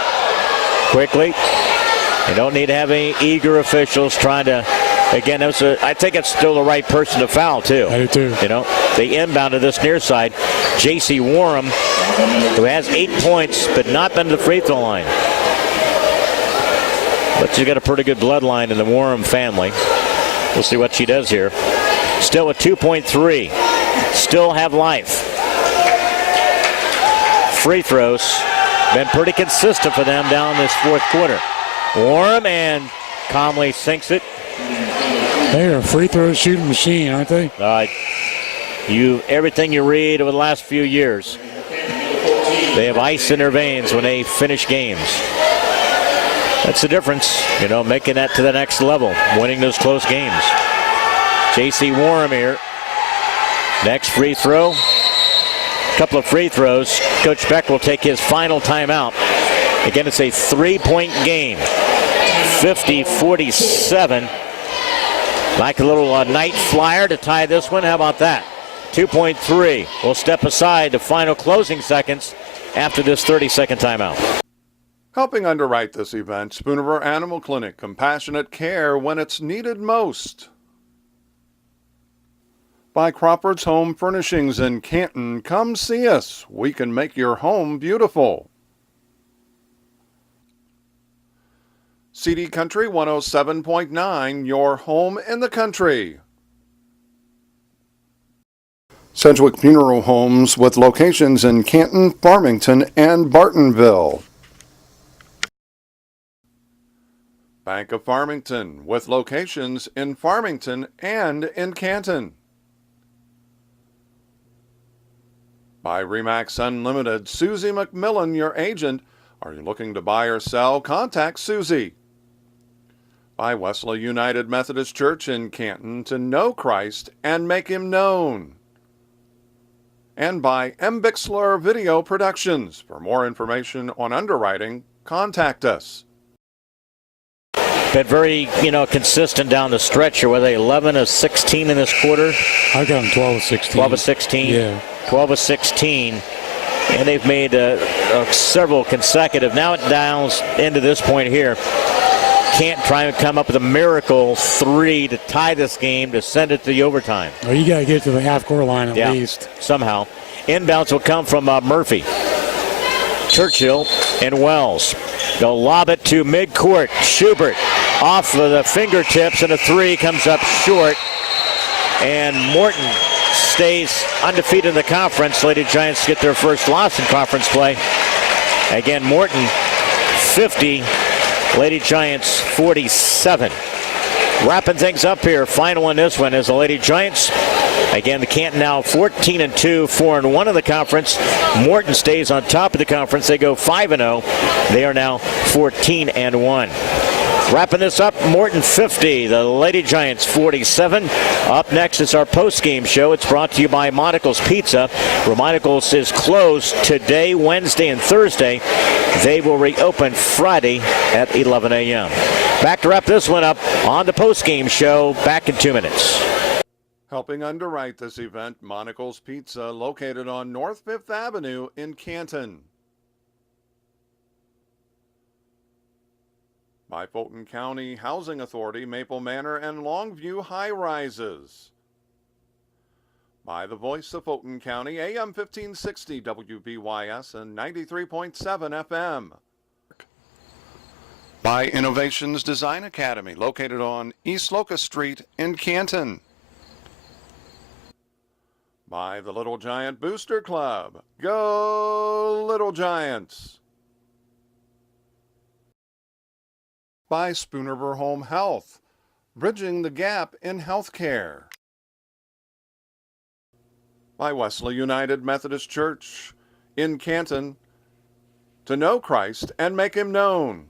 You don't need to have any eager officials trying to. Again, I think it's still the right person to foul, too. I do, too. You know, they inbounded this near side. J.C. Warham, who has 8 points, but not been to the free throw line. But she's got a pretty good bloodline in the Warham family. We'll see what she does here. Still at 2.3. Still have life. Free throws. Been pretty consistent for them down this fourth quarter. Warham and calmly sinks it. They're a free throw shooting machine, aren't they? Everything you read over the last few years, they have ice in their veins when they finish games. That's the difference, making that to the next level, winning those close games. J.C. Warham here. Next free throw. Couple of free throws. Coach Beck will take his final timeout. Again, it's a 3-point game. 50-47. Like a little night flyer to tie this one. How about that? 2.3. We'll step aside the final closing seconds after this 30-second timeout. Helping underwrite this event, Spoonerver Animal Clinic, compassionate care when it's needed most. By Crawford's Home Furnishings in Canton, come see us. We can make your home beautiful. CD Country 107.9, your home in the country. Sedgwick Funeral Homes with locations in Canton, Farmington, and Bartonville. Bank of Farmington with locations in Farmington and in Canton. By Remax Unlimited, Susie McMillan, your agent. Are you looking to buy or sell? Contact Susie. By Wesley United Methodist Church in Canton, to know Christ and make him known. And by M. Bixler Video Productions. For more information on underwriting, contact us. been very, consistent down the stretch. Or were they 11 of 16 in this quarter? I got them 12 of 16. 12 of 16? Yeah. 12 of 16. And they've made several consecutive. Now it downs into this point here. Can't try and come up with a miracle 3 to tie this game to send it to the overtime. Well, you got to get to the half-court line at least. Somehow. Inbounds will come from Murphy, Churchill, and Wells. They'll lob it to midcourt. Schubert off of the fingertips, and a 3 comes up short. And Morton stays undefeated in the conference. Lady Giants get their first loss in conference play. Again, Morton 50, Lady Giants 47. Wrapping things up here, final in this one is the Lady Giants. Again, the Canton now 14-2, 4-1 in the conference. Morton stays on top of the conference. They go 5-0. They are now 14-1. Wrapping this up, Morton 50, the Lady Giants 47. Up next is our post-game show. It's brought to you by Monticle's Pizza. Monticle's is closed today, Wednesday, and Thursday. They will reopen Friday at 11 a.m. Back to wrap this one up on the post-game show. Back in 2 minutes. Helping underwrite this event, Monticle's Pizza, located on North 5th Avenue in Canton. By Fulton County Housing Authority, Maple Manor, and Longview High Rises. By the voice of Fulton County, AM 1560 WBYS and 93.7 FM. By Innovations Design Academy, located on East Locust Street in Canton. By the Little Giant Booster Club. Go Little Giants! By Spoonerver Home Health, bridging the gap in healthcare. By Wesley United Methodist Church in Canton, to know Christ and make him known.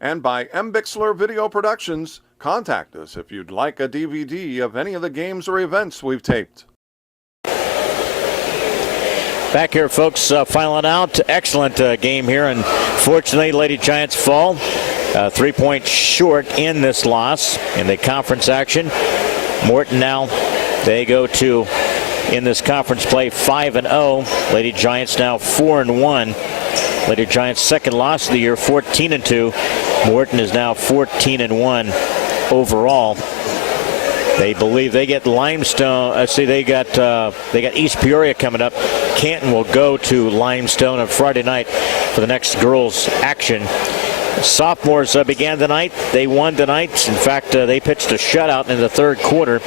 And by M. Bixler Video Productions. Contact us if you'd like a DVD of any of the games or events we've taped. Back here, folks, filing out. Excellent game here. Unfortunately, Lady Giants fall 3 points short in this loss in the conference action. Morton now, they go to, in this conference play, 5-0. Lady Giants now 4-1. Lady Giants' second loss of the year, 14-2. Morton is now 14-1 overall. They believe they get Limestone. They got East Peoria coming up. Canton will go to Limestone on Friday night for the next girls' action. Sophomores began tonight. They won tonight. In fact, they pitched a shutout in the third quarter.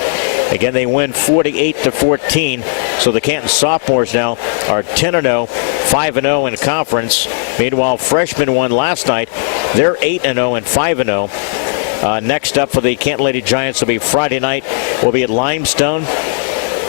Again, they win 48-14. So the Canton sophomores now are 10-0, 5-0 in conference. Meanwhile, freshmen won last night. They're 8-0 and 5-0. Next up for the Canton Lady Giants will be Friday night. We'll be at Limestone.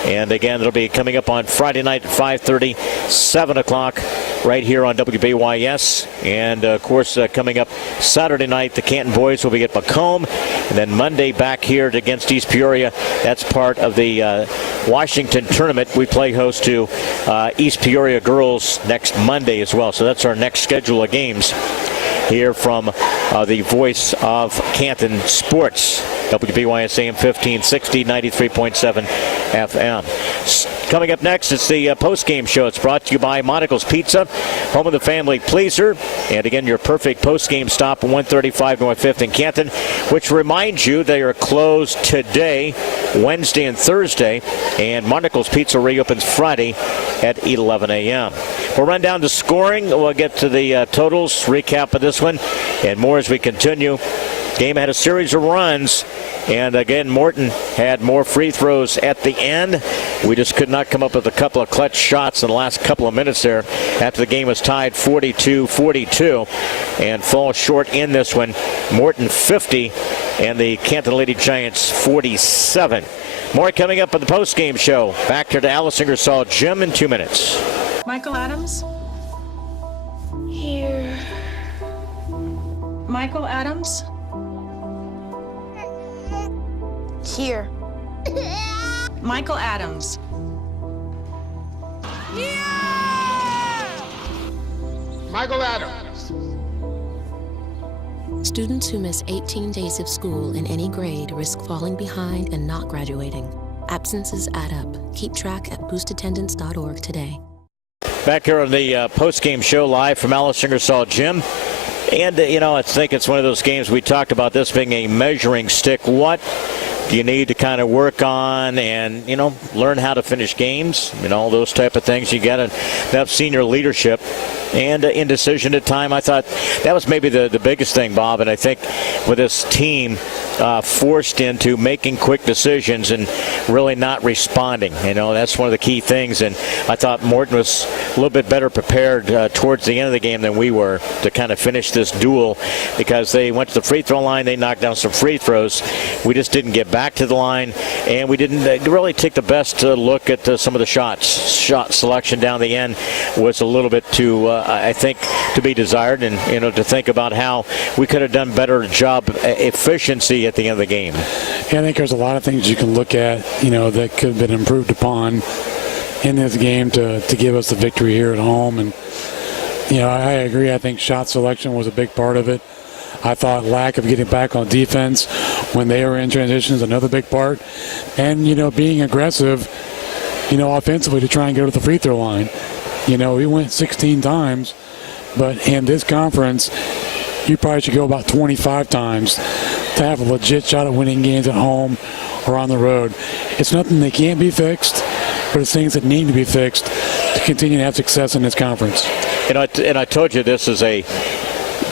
And again, it'll be coming up on Friday night at 5:30, 7 o'clock, right here on WBYS. And, of course, coming up Saturday night, the Canton boys will be at Macomb. And then Monday back here against East Peoria. That's part of the Washington tournament. We play host to East Peoria girls next Monday as well. So that's our next schedule of games here from the voice of Canton Sports. WBYS AM 1560, 93.7 FM. Coming up next, it's the post-game show. It's brought to you by Monticle's Pizza, home of the family pleaser. And again, your perfect post-game stop at 135 North 5th in Canton, which reminds you they are closed today, Wednesday and Thursday. And Monticle's Pizza reopens Friday at 11 a.m. We'll run down to scoring. We'll get to the totals, recap of this one, and more as we continue. Game had a series of runs, and again, Morton had more free throws at the end. We just could not come up with a couple of clutch shots in the last couple of minutes there after the game was tied 42-42 and fall short in this one. Morton 50 and the Canton Lady Giants 47. More coming up on the post-game show. Back here to Alice Ingersoll Gym in 2 minutes. Michael Adams? Here. Michael Adams? Here. Michael Adams. Michael Adams. Students who miss 18 days of school in any grade risk falling behind and not graduating. Absences add up. Keep track at boostattendance.org today. Back here on the post-game show live from Alice Ingersoll Gym. And, I think it's one of those games we talked about this being a measuring stick. What do you need to kind of work on and, learn how to finish games, those type of things. You got to have senior leadership and indecision at time. I thought that was maybe the biggest thing, Bob, and I think with this team forced into making quick decisions and really not responding, that's one of the key things. And I thought Morton was a little bit better prepared towards the end of the game than we were to kind of finish this duel, because they went to the free throw line, they knocked down some free throws. We just didn't get back to the line, and we didn't really take the best look at some of the shots. Shot selection down the end was a little bit too, I think, to be desired, and to think about how we could have done better job efficiency at the end of the game. Yeah, I think there's a lot of things you can look at, that could have been improved upon in this game to give us the victory here at home. And I agree. I think shot selection was a big part of it. I thought lack of getting back on defense when they were in transition is another big part. And, being aggressive, offensively to try and go to the free throw line. We went 16 times, but in this conference, you probably should go about 25 times to have a legit shot at winning games at home or on the road. It's nothing that can't be fixed, but it's things that need to be fixed to continue to have success in this conference. And I told you this is a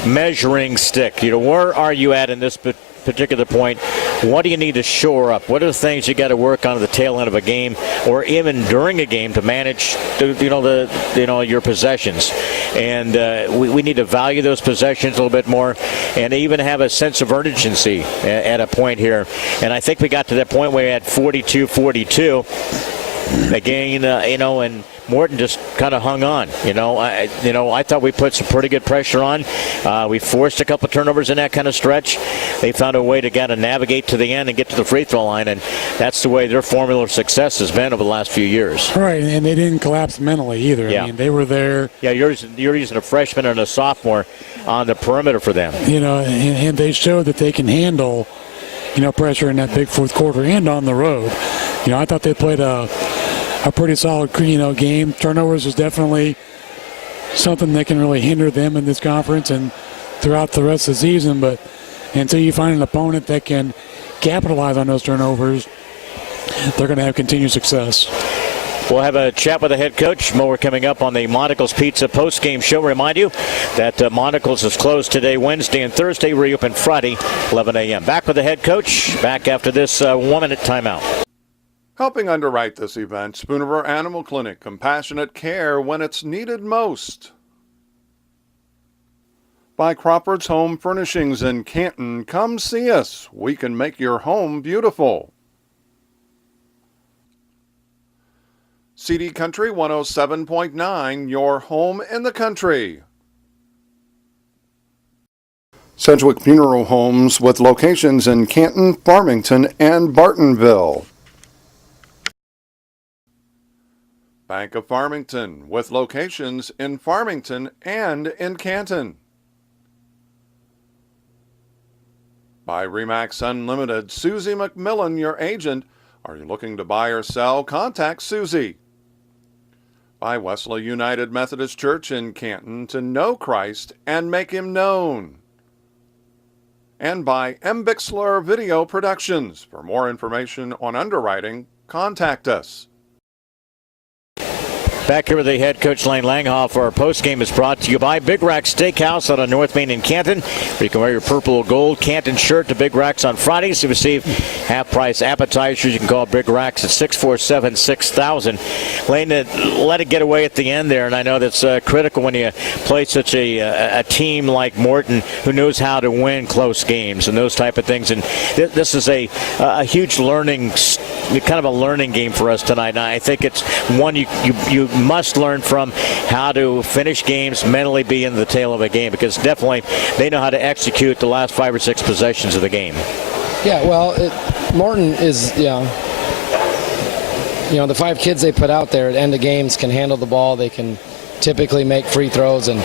measuring stick. Where are you at in this particular point? What do you need to shore up? What are the things you got to work on at the tail end of a game, or even during a game, to manage your possessions? And we need to value those possessions a little bit more, and even have a sense of urgency at a point here. And I think we got to that point where we had 42-42 again, and Morton just kind of hung on. I thought we put some pretty good pressure on. We forced a couple turnovers in that kind of stretch. They found a way to kind of navigate to the end and get to the free throw line, and that's the way their formula of success has been over the last few years. Right, and they didn't collapse mentally either. Yeah. I mean, they were there. Yeah, you're using a freshman and a sophomore on the perimeter for them. And they showed that they can handle, pressure in that big fourth quarter and on the road. I thought they played a pretty solid, game. Turnovers is definitely something that can really hinder them in this conference and throughout the rest of the season. But until you find an opponent that can capitalize on those turnovers, they're going to have continued success. We'll have a chat with the head coach. More coming up on the Monocle's Pizza post-game show. Remind you that Monocle's is closed today, Wednesday, and Thursday. Reopen Friday, 11 a.m. Back with the head coach. Back after this 1-minute timeout. Helping underwrite this event, Spoonerville Animal Clinic, compassionate care when it's needed most. By Crawford's Home Furnishings in Canton, come see us. We can make your home beautiful. CD Country 107.9, your home in the country. Sedgwick Funeral Homes with locations in Canton, Farmington, and Bartonville. Bank of Farmington with locations in Farmington and in Canton. By Remax Unlimited, Susie McMillan, your agent. Are you looking to buy or sell? Contact Susie. By Wesley United Methodist Church in Canton, to know Christ and make him known. And by M. Bixler Video Productions. For more information on underwriting, contact us. Back here with the head coach, Lane Langhoff. Our postgame is brought to you by Big Rack Steakhouse out on North Main in Canton, where you can wear your purple or gold Canton shirt to Big Racks on Fridays to receive half-price appetizers. You can call Big Racks at 647-6000. Lane, let it get away at the end there, and I know that's critical when you play such a team like Morton who knows how to win close games and those type of things. And this is a huge learning, kind of a learning game for us tonight. And I think it's one you must learn from, how to finish games, mentally be in the tail of a game, because definitely they know how to execute the last 5 or 6 possessions of the game. Yeah, well, Morton is, the 5 kids they put out there at end of games can handle the ball. They can typically make free throws, and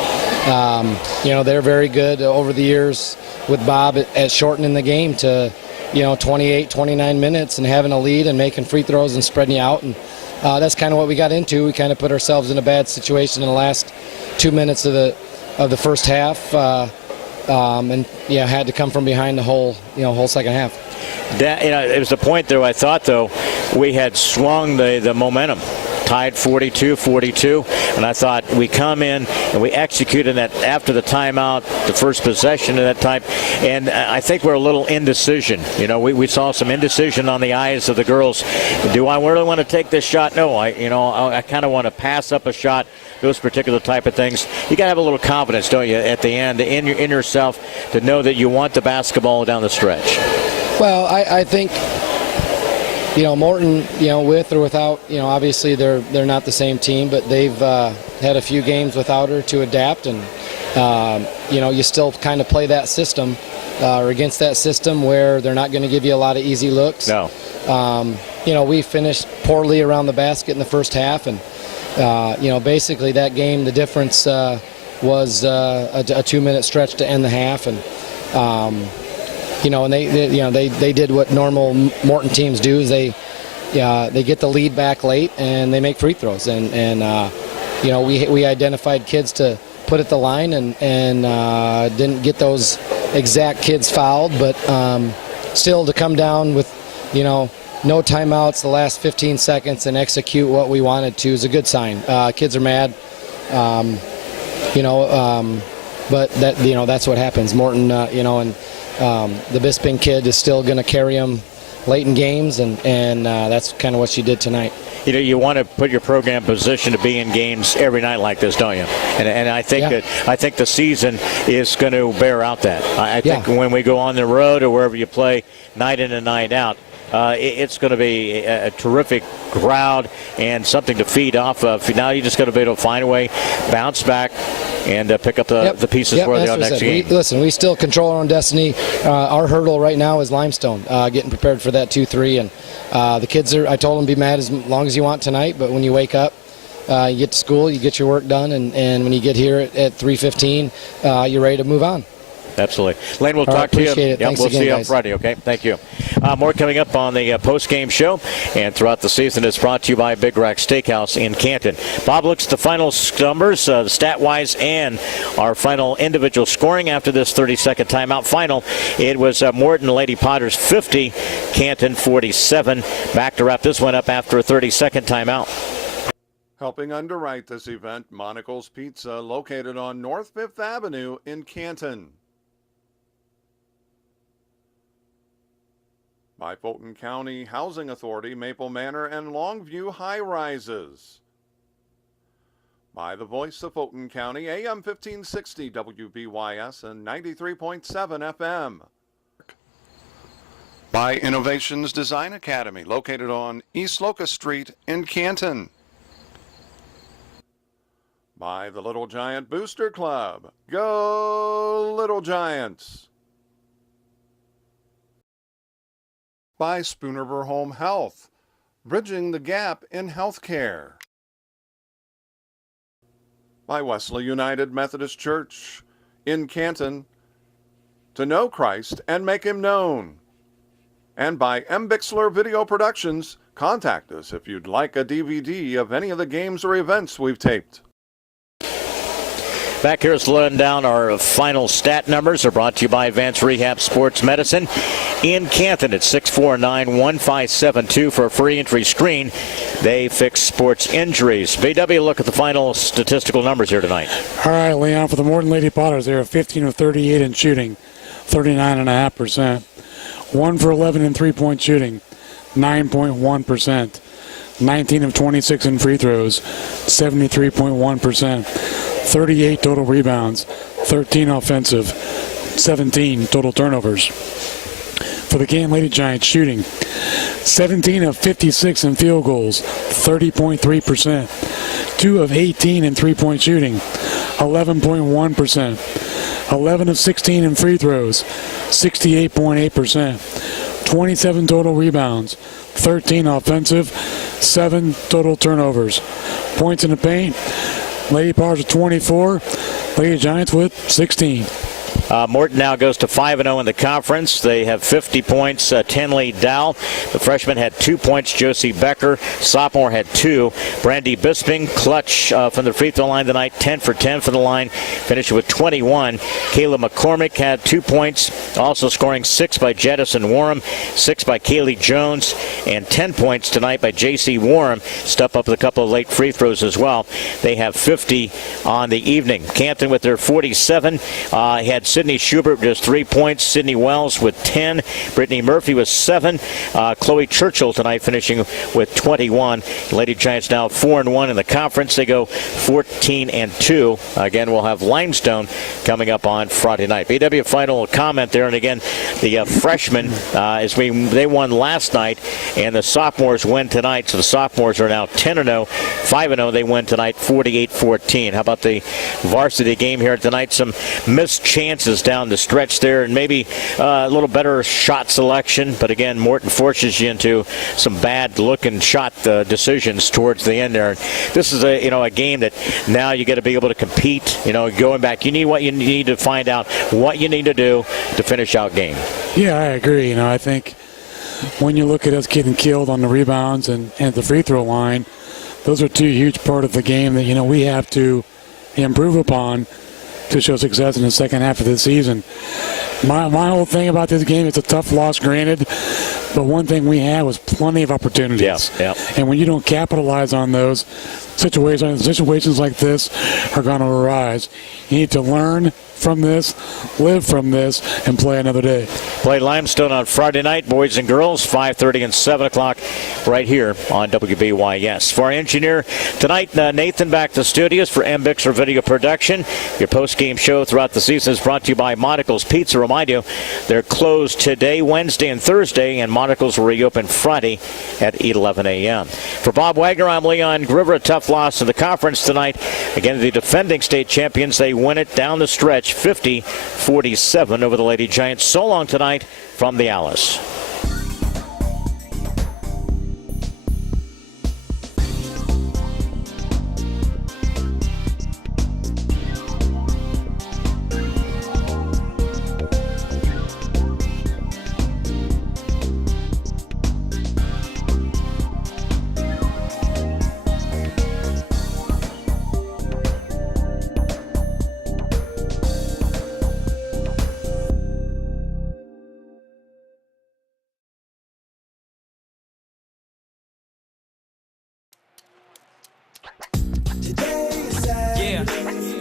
They're very good over the years with Bob at shortening the game to 28, 29 minutes and having a lead and making free throws and spreading you out. And that's kind of what we got into. We kind of put ourselves in a bad situation in the last 2 minutes of the first half, and had to come from behind the whole second half. It was the point there. I thought though we had swung the momentum. Tied 42-42, and I thought we come in and we executed that after the timeout, the first possession of that time, and I think we're a little indecision. We saw some indecision on the eyes of the girls. Do I really want to take this shot? No, I kind of want to pass up a shot. Those particular type of things. You got to have a little confidence, don't you, at the end in yourself to know that you want the basketball down the stretch. Well, I think. Morton, with or without, obviously they're not the same team, but they've had a few games without her to adapt, and you still kind of play that system or against that system where they're not going to give you a lot of easy looks. No. We finished poorly around the basket in the first half, and basically that game, the difference was a 2-minute stretch to end the half, and. And they did what normal Morton teams do is they get the lead back late and they make free throws, and we identified kids to put at the line and didn't get those exact kids fouled, but still to come down with no timeouts the last 15 seconds and execute what we wanted to is a good sign. Kids are mad, but that's what happens. Morton, and. The Bisping kid is still going to carry him late in games, and that's kind of what she did tonight. You want to put your program in position to be in games every night like this, don't you? And I think I think the season is going to bear out that. I think when we go on the road or wherever you play, night in and night out, it's going to be a terrific crowd and something to feed off of. Now you just got to be able to find a way, bounce back, and pick up the pieces for the next game. We still control our own destiny. Our hurdle right now is Limestone, getting prepared for that 2-3. And the kids I told them be mad as long as you want tonight, but when you wake up, you get to school, you get your work done, and when you get here at 3:15, you're ready to move on. Absolutely. Lane, we'll talk to you. It. Thanks we'll again, see you guys. on Friday, okay? Thank you. More coming up on the post-game show. And throughout the season, it's brought to you by Big Rack Steakhouse in Canton. Bob looks at the final numbers, stat-wise, and our final individual scoring after this 30-second timeout final. It was Morton Lady Potters 50, Canton 47. Back to wrap this one up after a 30-second timeout. Helping underwrite this event, Monocle's Pizza, located on North 5th Avenue in Canton. By Fulton County Housing Authority, Maple Manor, and Longview High Rises. By the voice of Fulton County, AM 1560 WBYS and 93.7 FM. By Innovations Design Academy, located on East Locust Street in Canton. By the Little Giant Booster Club. Go Little Giants! By Spoonerver Home Health, bridging the gap in healthcare. By Wesley United Methodist Church in Canton, to know Christ and make him known. And by M. Bixler Video Productions, contact us if you'd like a DVD of any of the games or events we've taped. Back here, slowing down our final stat numbers are brought to you by Advanced Rehab Sports Medicine in Canton at 649-1572 for a free entry screen. They fix sports injuries. BW, look at the final statistical numbers here tonight. All right, Leon, for the Morton Lady Potters, they are 15 of 38 in shooting, 39.5%. 1 for 11 in three-point shooting, 9.1%. 19 of 26 in free throws, 73.1%. 38 total rebounds, 13 offensive, 17 total turnovers. For the Canton Lady Giants, shooting 17 of 56 in field goals, 30.3%. 2 of 18 in three-point shooting, 11.1%. 11 of 16 in free throws, 68.8%. 27 total rebounds, 13 offensive, 7 total turnovers. Points in the paint, Lady Potters with 24, Lady Giants with 16. Morton now goes to 5-0 in the conference. They have 50 points. Tenley Dow, the freshman, had 2 points. Josie Becker, sophomore, had 2. Brandy Bisping, clutch from the free throw line tonight, 10 for 10 from the line, finished with 21. Kayla McCormick had 2 points, also scoring 6 by Jettison Warham, 6 by Kaylee Jones, and 10 points tonight by J.C. Warham. Step up with a couple of late free throws as well. They have 50 on the evening. Canton with their 47 had Sydney Schubert just 3 points. Sydney Wells with 10. Brittany Murphy with 7. Chloe Churchill tonight finishing with 21. Lady Giants now 4-1 in the conference. They go 14-2. Again, we'll have Limestone coming up on Friday night. BW final comment there, and again, the freshmen they won last night, and the sophomores win tonight. So the sophomores are now 10-0, 5-0. They win tonight, 48-14. How about the varsity game here tonight? Some missed chances down the stretch there, and maybe a little better shot selection. But again, Morton forces you into some bad-looking shot decisions towards the end there. This is a game that now you got to be able to compete. Going back, you need to find out what you need to do to finish out game. Yeah, I agree. I think when you look at us getting killed on the rebounds and the free throw line, those are 2 huge part of the game that we have to improve upon to show success in the second half of the season. My whole thing about this game, it's a tough loss, granted, but one thing we had was plenty of opportunities. Yeah. And when you don't capitalize on those, situations like this are going to arise. You need to learn from this, live from this, and play another day. Play Limestone on Friday night, boys and girls, 5:30 and 7 o'clock right here on WBYS. For our engineer tonight, Nathan, back to the studios for MBixer Video Production. Your post-game show throughout the season is brought to you by Monocle's Pizza. Remind you, they're closed today, Wednesday, and Thursday, and Monocle's will reopen Friday at 11 a.m. For Bob Wagner, I'm Leon Groover. A tough loss in the conference tonight. Again, the defending state champions, they win it down the stretch, 50-47 over the Lady Giants. So long tonight from the Alice.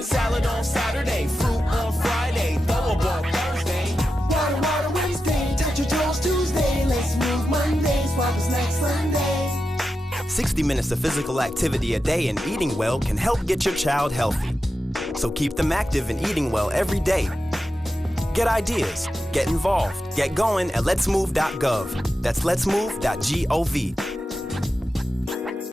Salad on Saturday, fruit on Friday, throw a ball Thursday. Water Wednesday, touch your toes Tuesday. Let's move Monday, swap us next Sunday. 60 minutes of physical activity a day and eating well can help get your child healthy. So keep them active and eating well every day. Get ideas, get involved, get going at letsmove.gov. That's letsmove.gov.